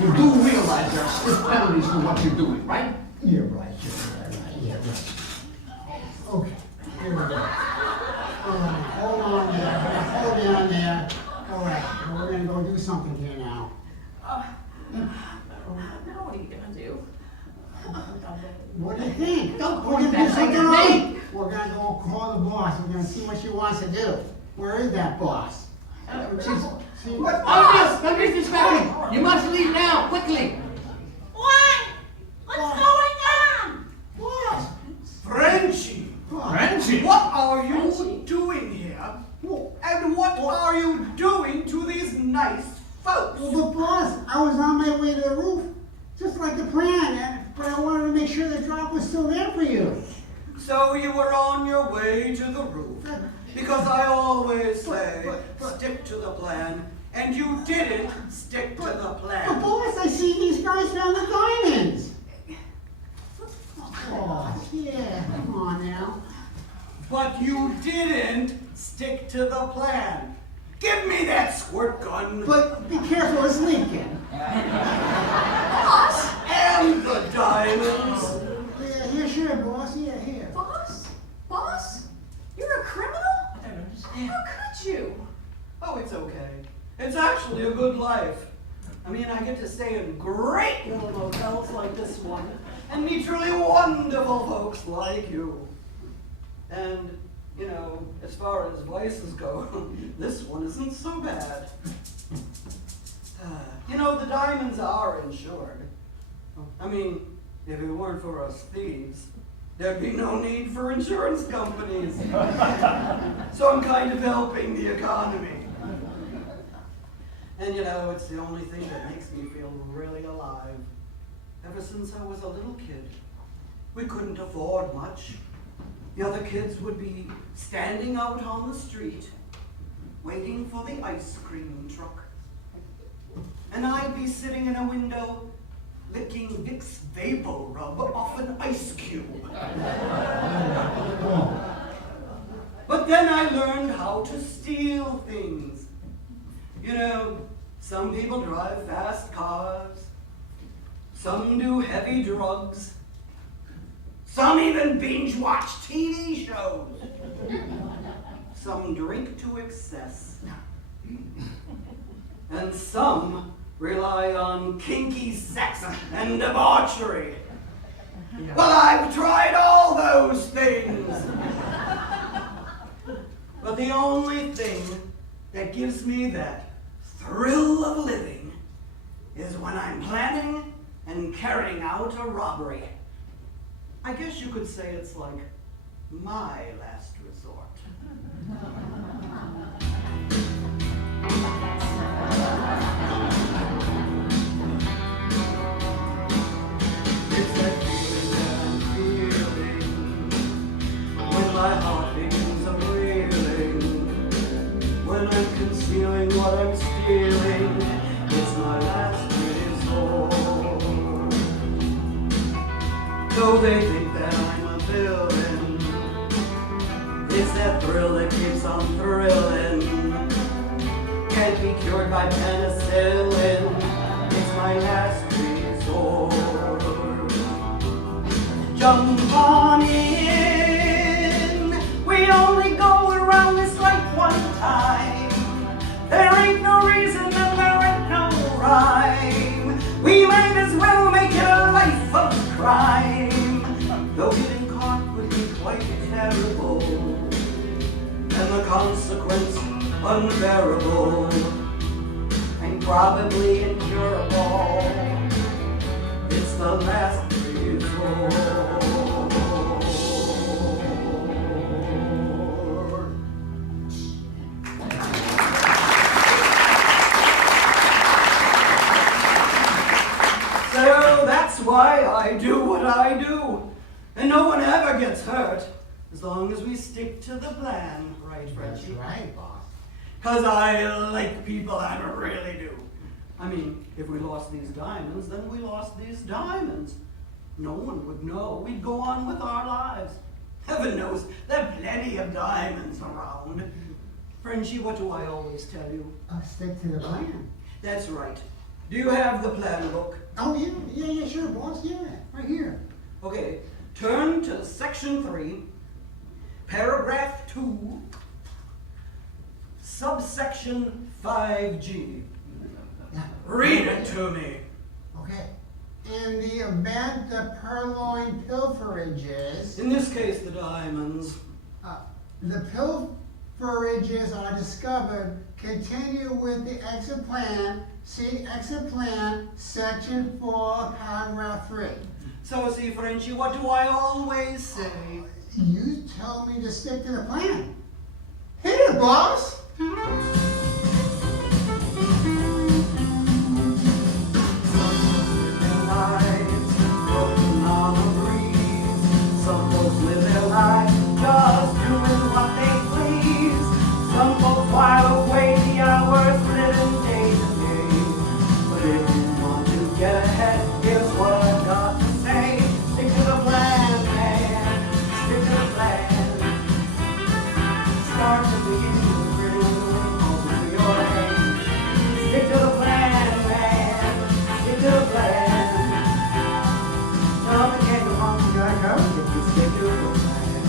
You do realize there are stiff penalties for what you're doing, right? You're right. Okay, here we go. Hold on there. Hold down there. All right, we're going to go do do something here now. Now what are you gonna do? What do you think? Don't We're point gonna do that something like a right. We're gonna go call the boss. We're gonna see what she wants to do. Where is that boss? What is this happening? You must leave now, quickly. Why? What's going on? Boss! Frenchie! Frenchie! What are you doing here? And what are you doing to these nice folks? Well, but boss, I was on my way to the roof, just like the plan, but I wanted to make sure the drop was still there for you. So you were on your way to the roof. Because I always say, stick to the plan. And you didn't stick to the But plan. boss, I see these guys found the diamonds. Oh, yeah, come on now. But you didn't stick to the plan. Give me that squirt gun. But be careful, it's leaking. Boss? And the diamonds. Yeah, here, sure, boss, yeah, here. Boss? Boss? You're a criminal? I don't understand. How could you? Oh, it's okay. It's actually a good life. I mean, I get to stay in great little motels like this one and meet truly wonderful folks like you. And, you know, as far as vices go, this one isn't so bad. You know, the diamonds are insured. I mean, if it weren't for us thieves, there'd be no need for insurance companies. So I'm kind of helping the economy. And you know, it's the only thing that makes me feel really alive. Ever since I was a little kid, we couldn't afford much. The other kids would be standing out on the street, waiting for the ice cream truck. And I'd be sitting in a window, licking Vicks Vapor Rub off an ice cube. But then I learned how to steal things. You know, some people drive fast cars, some do heavy drugs, some even binge watch TV shows, some drink to excess, and some rely on kinky sex and debauchery. Well, I've tried all those things. But the only thing that gives me that thrill of living is when I'm planning and carrying out a robbery. I guess you could say it's like my last resort. It's that feeling that I'm feeling when my heart begins a-reeling, when I'm concealing what I'm stealing. It's my last resort. Though they think that I'm a villain, it's that thrill that keeps on thrilling. Can't be cured by penicillin. It's my last resort. Jump on in. We only go around this life one time. There ain't no reason and there ain't no rhyme. We might as well make it a life of crime. Though getting caught would be quite terrible, and the consequence unbearable, and probably incurable. It's the last resort. So that's why I do what I do. And no one ever gets hurt, as long as we stick to the plan, right, Frenchie? That's right, boss. Because I like people, I really do. I mean, if we lost these diamonds, then we lost these diamonds. No one would know. We'd go on with our lives. Heaven knows, there are plenty of diamonds around. Frenchie, what do I always tell you? Stick to the plan. That's right. Do you have the plan book? Oh, yeah, sure, boss, yeah, right here. Okay, turn to section 3, paragraph 2, subsection 5G. Read it to me. Okay. In the event the purloined pilferages, In this case, the diamonds. the pilferages are discovered, continue with the exit plan, see exit plan, section 4, paragraph 3. So, see, Frenchie, what do I always say? You tell me to stick to the plan. Hit it, boss! Some folks live their life just doing what they please. Some folks while away the hours living day to day. But if you want to get ahead, here's what I've got to say. Stick to the plan, man. Stick to the plan. Start to begin to bring over your hand. Stick to the plan, man. Stick to the plan. Nothing can go wrong, you gotta go if you stick to the plan.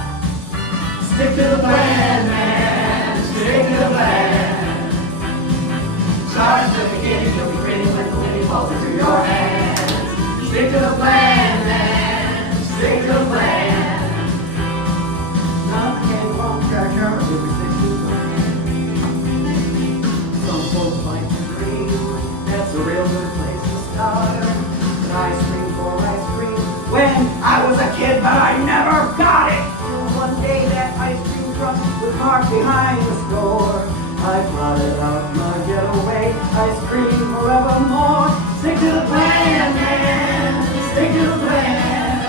Stick to the plan, man. Stick to the plan. Start at the beginning, you'll be grinning when the winning falls into your hands. Stick to the plan, man. Stick to the plan. Nothing can go wrong, gotta cover if we stick to the plan. Some folks like to dream, that's a real good place to start. But ice cream for ice cream, when I was a kid, but I never got it. One day that ice cream truck was parked behind the store. I plotted out my getaway, ice cream forevermore. Stick to the plan, man. Stick to the plan.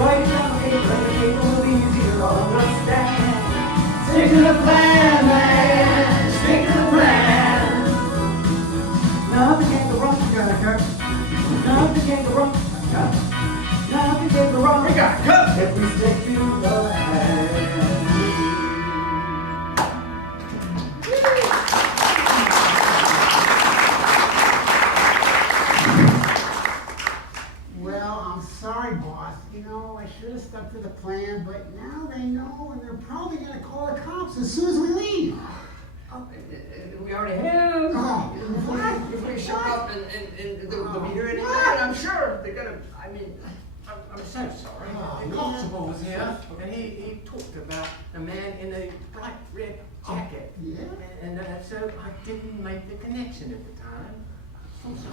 Write it down, paper will be easier to understand. Stick to the plan, man. Stick to the plan. Nothing can go wrong, you gotta cut. Nothing can go wrong, nothing can go wrong, we gotta cut. If we stick to the plan. Well, I'm sorry, boss. You know, I should have stuck to the plan, but now they know, and they're probably gonna call the cops as soon as we leave. We already have. Oh, If we show up and they'll be here any minute, I'm sure they're gonna, I mean, I'm so sorry. The constable was here, and he talked about a man in a bright red jacket. Yeah? And so I didn't make the connection at the time. I'm sorry.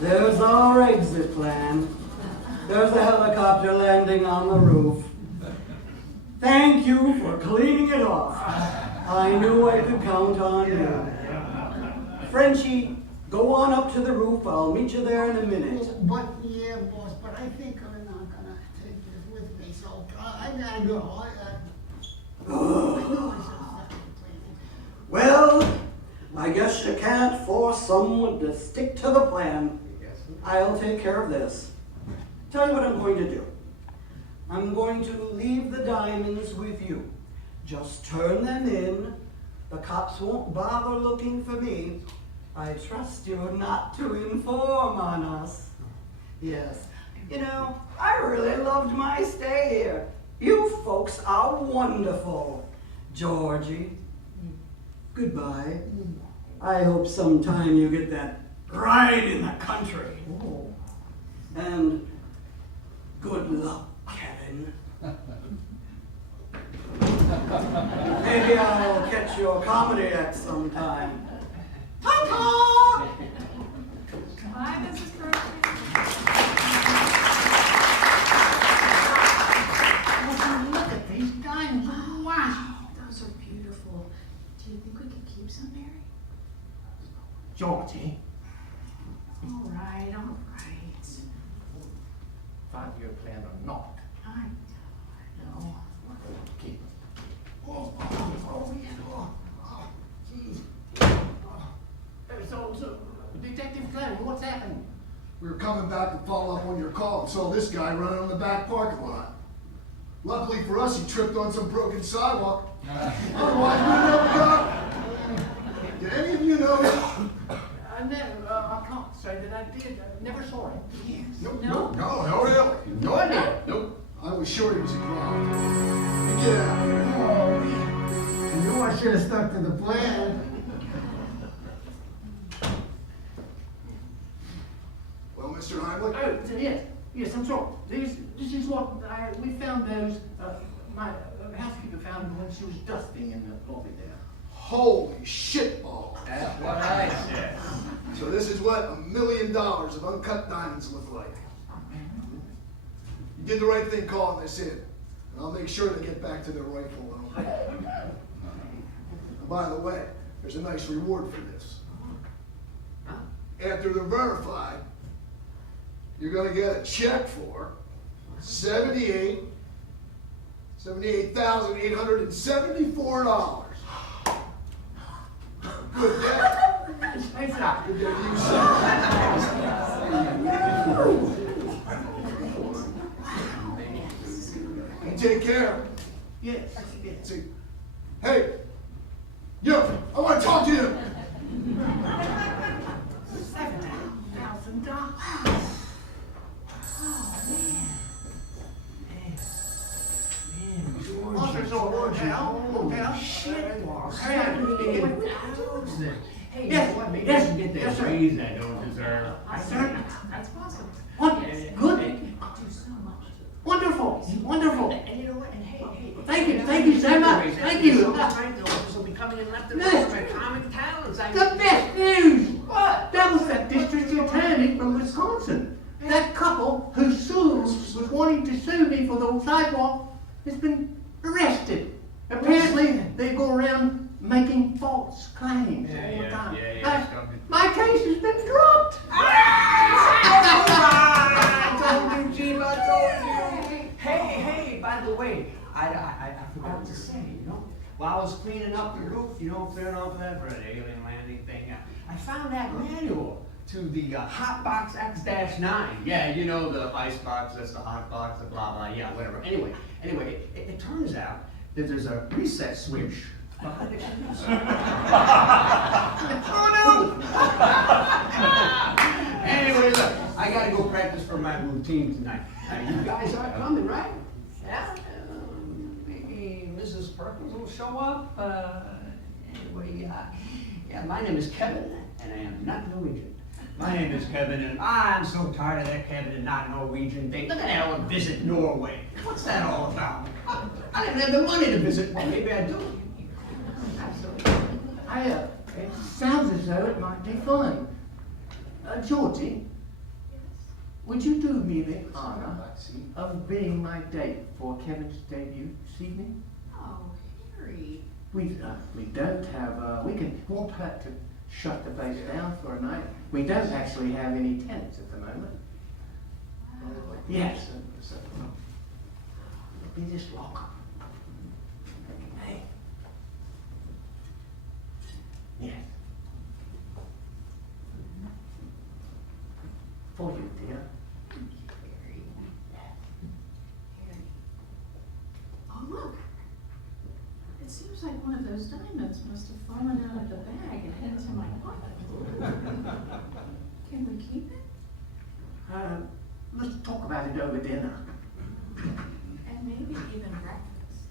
There's our exit plan. There's a helicopter landing on the roof. Thank you for cleaning it off. I knew I could count on you. Frenchie, go on up to the roof. I'll meet you there in a minute. But, yeah, boss, but I think I'm not gonna take this with me, so I gotta go. Well, I guess you can't force someone to stick to the plan. I'll take care of this. Tell you what I'm going to do. I'm going to leave the diamonds with you. Just turn them in. The cops won't bother looking for me. I trust you not to inform on us. Yes. You know, I really loved my stay here. You folks are wonderful. Georgie, goodbye. I hope sometime you get that ride in the country. And good luck, Kevin. Maybe I'll catch your comedy act sometime. Ta-ta! Hi, Mrs. Crosby. Look at these diamonds. Wow. Those are beautiful. Do you think we could keep some, Mary? Georgie, All right, all right. 5-year plan or not, I know. keep So, Detective Clem, what's happened? We were coming back to follow up on your call and saw this guy running on the back parking lot. Luckily for us, he tripped on some broken sidewalk. Otherwise, we would never got him. Did any of you know him? I can't say that I did. I never saw him. Yes. Nope. No? No, really. No idea. Nope. I was sure he was a crowd. Get out of here. Oh, man. I knew I should have stuck to the plan. Well, Mr. Heimlich? Oh, yes. Yes, I'm sorry. This is what we found those, my housekeeper found when she was dusting in the lobby there. Holy shitball. That's what I said. So this is what $1 million of uncut diamonds look like. You did the right thing calling this in. And I'll make sure they get back to their rightful owner. And by the way, there's a nice reward for this. After they're verified, you're gonna get a check for $78,874. Good day. Thanks, Doc. Good day to you, sir. And take care. Yes, yes. See, hey, you, I want to talk to you. $7,000. Hey, Yes, you know what? Maybe yes, I can get yes, that sir. raise I don't deserve. That's possible. What? Good. Do so much. Wonderful. Wonderful. And you know what? And hey. Thank you so much. Thank you. So much, right? The officers will be coming in left and right for my comic talents. The best news! What? That was that district attorney from Wisconsin. That couple who was wanting to sue me for the sidewalk has been arrested. Apparently, they go around making false claims all the time. My case has been dropped. I told you, Chief, I told you. Hey, by the way, I forgot to say, you know, while I was cleaning up the roof, you know, clearing off that for an alien landing thing, I found that manual to the Hotbox X-9. Yeah, you know, the ice box, that's the hot box, the blah, blah, yeah, whatever. Anyway, it turns out that there's a reset switch behind the keys. Oh, no! Anyway, look, I gotta go practice for my routine tonight. You guys are coming, right? Yeah? Maybe Mrs. Perkins will show up. Anyway, yeah, my name is Kevin, and I am not Norwegian. My name is Kevin, and I'm so tired of that Kevin and not Norwegian thing. Look at that old visit Norway. What's that all about? I didn't have the money to visit. Well, maybe I do. It sounds as though it might be fun. Georgie, would you do me the honor of being my date for Kevin's debut this evening? Oh, Harry. We don't have, we won't have to shut the place down for a night. We don't actually have any tenants at the moment. Wow. Yes. So, we just lock. Hey. Yes. For you, dear. Thank you, Harry. Harry. Oh, look. It seems like one of those diamonds must have fallen out of the bag and into my pocket. Can we keep it? Let's talk about it over dinner. And maybe even breakfast.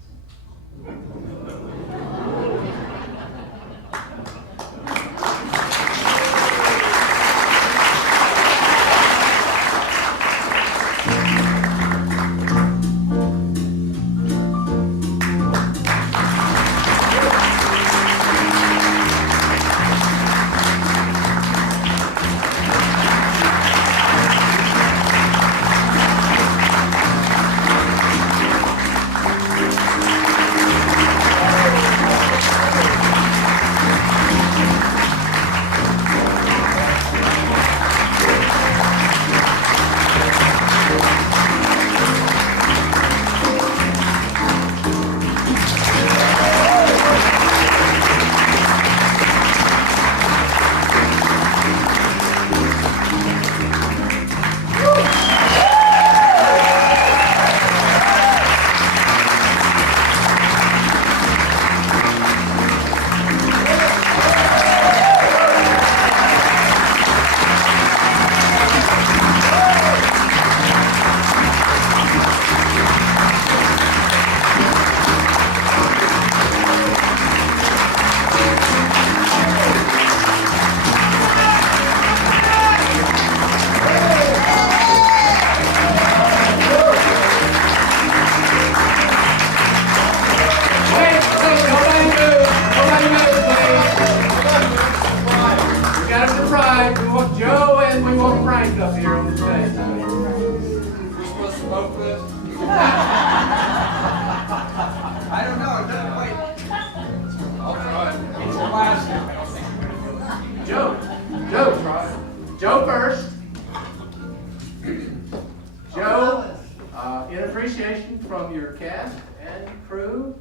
appreciation from your cast and crew,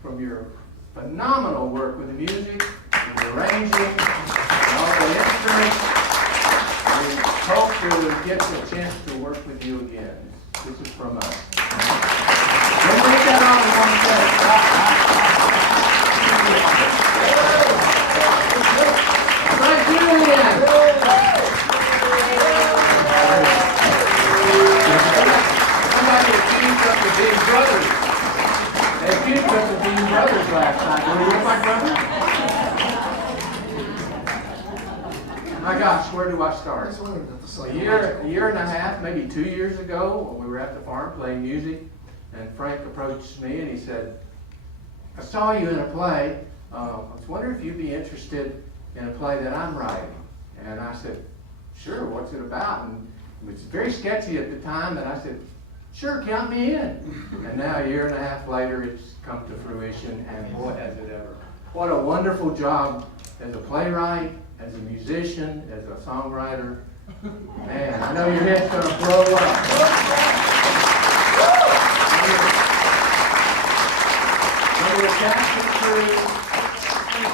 from your phenomenal work with the music, and the arranging, and all the instruments. We hope to get the chance to work with you again. This is from us. Let's take that on in one second. Thank you, Julian. Somebody accused us of being brothers. They accused us of being brothers last night. Were you my brother? My gosh, where do I start? A year and a half, maybe 2 years ago, when we were at the farm playing music, and Frank approached me and he said, I saw you in a play. I was wondering if you'd be interested in a play that I'm writing. And I said, sure, what's it about? And it was very sketchy at the time, and I said, sure, count me in. And now a year and a half later, it's come to fruition, and boy, has it ever. What a wonderful job as a playwright, as a musician, as a songwriter. Man, I know your head's going to blow up. For the cast and crew,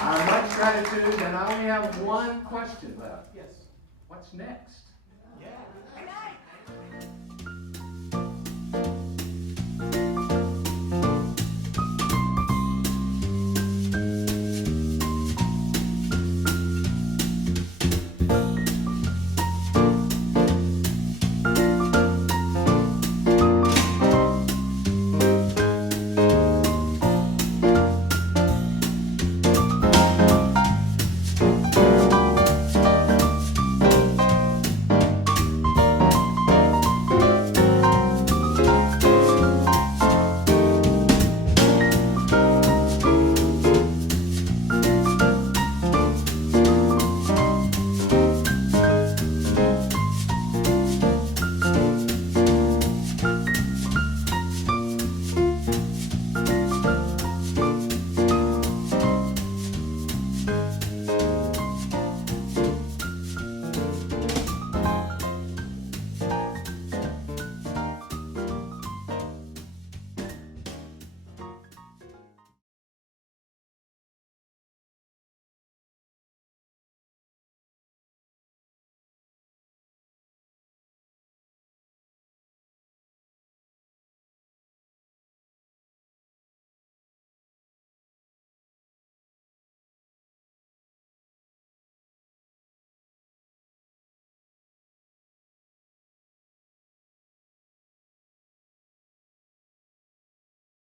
our much gratitude, and I only have one question left. Yes. What's next? Yeah.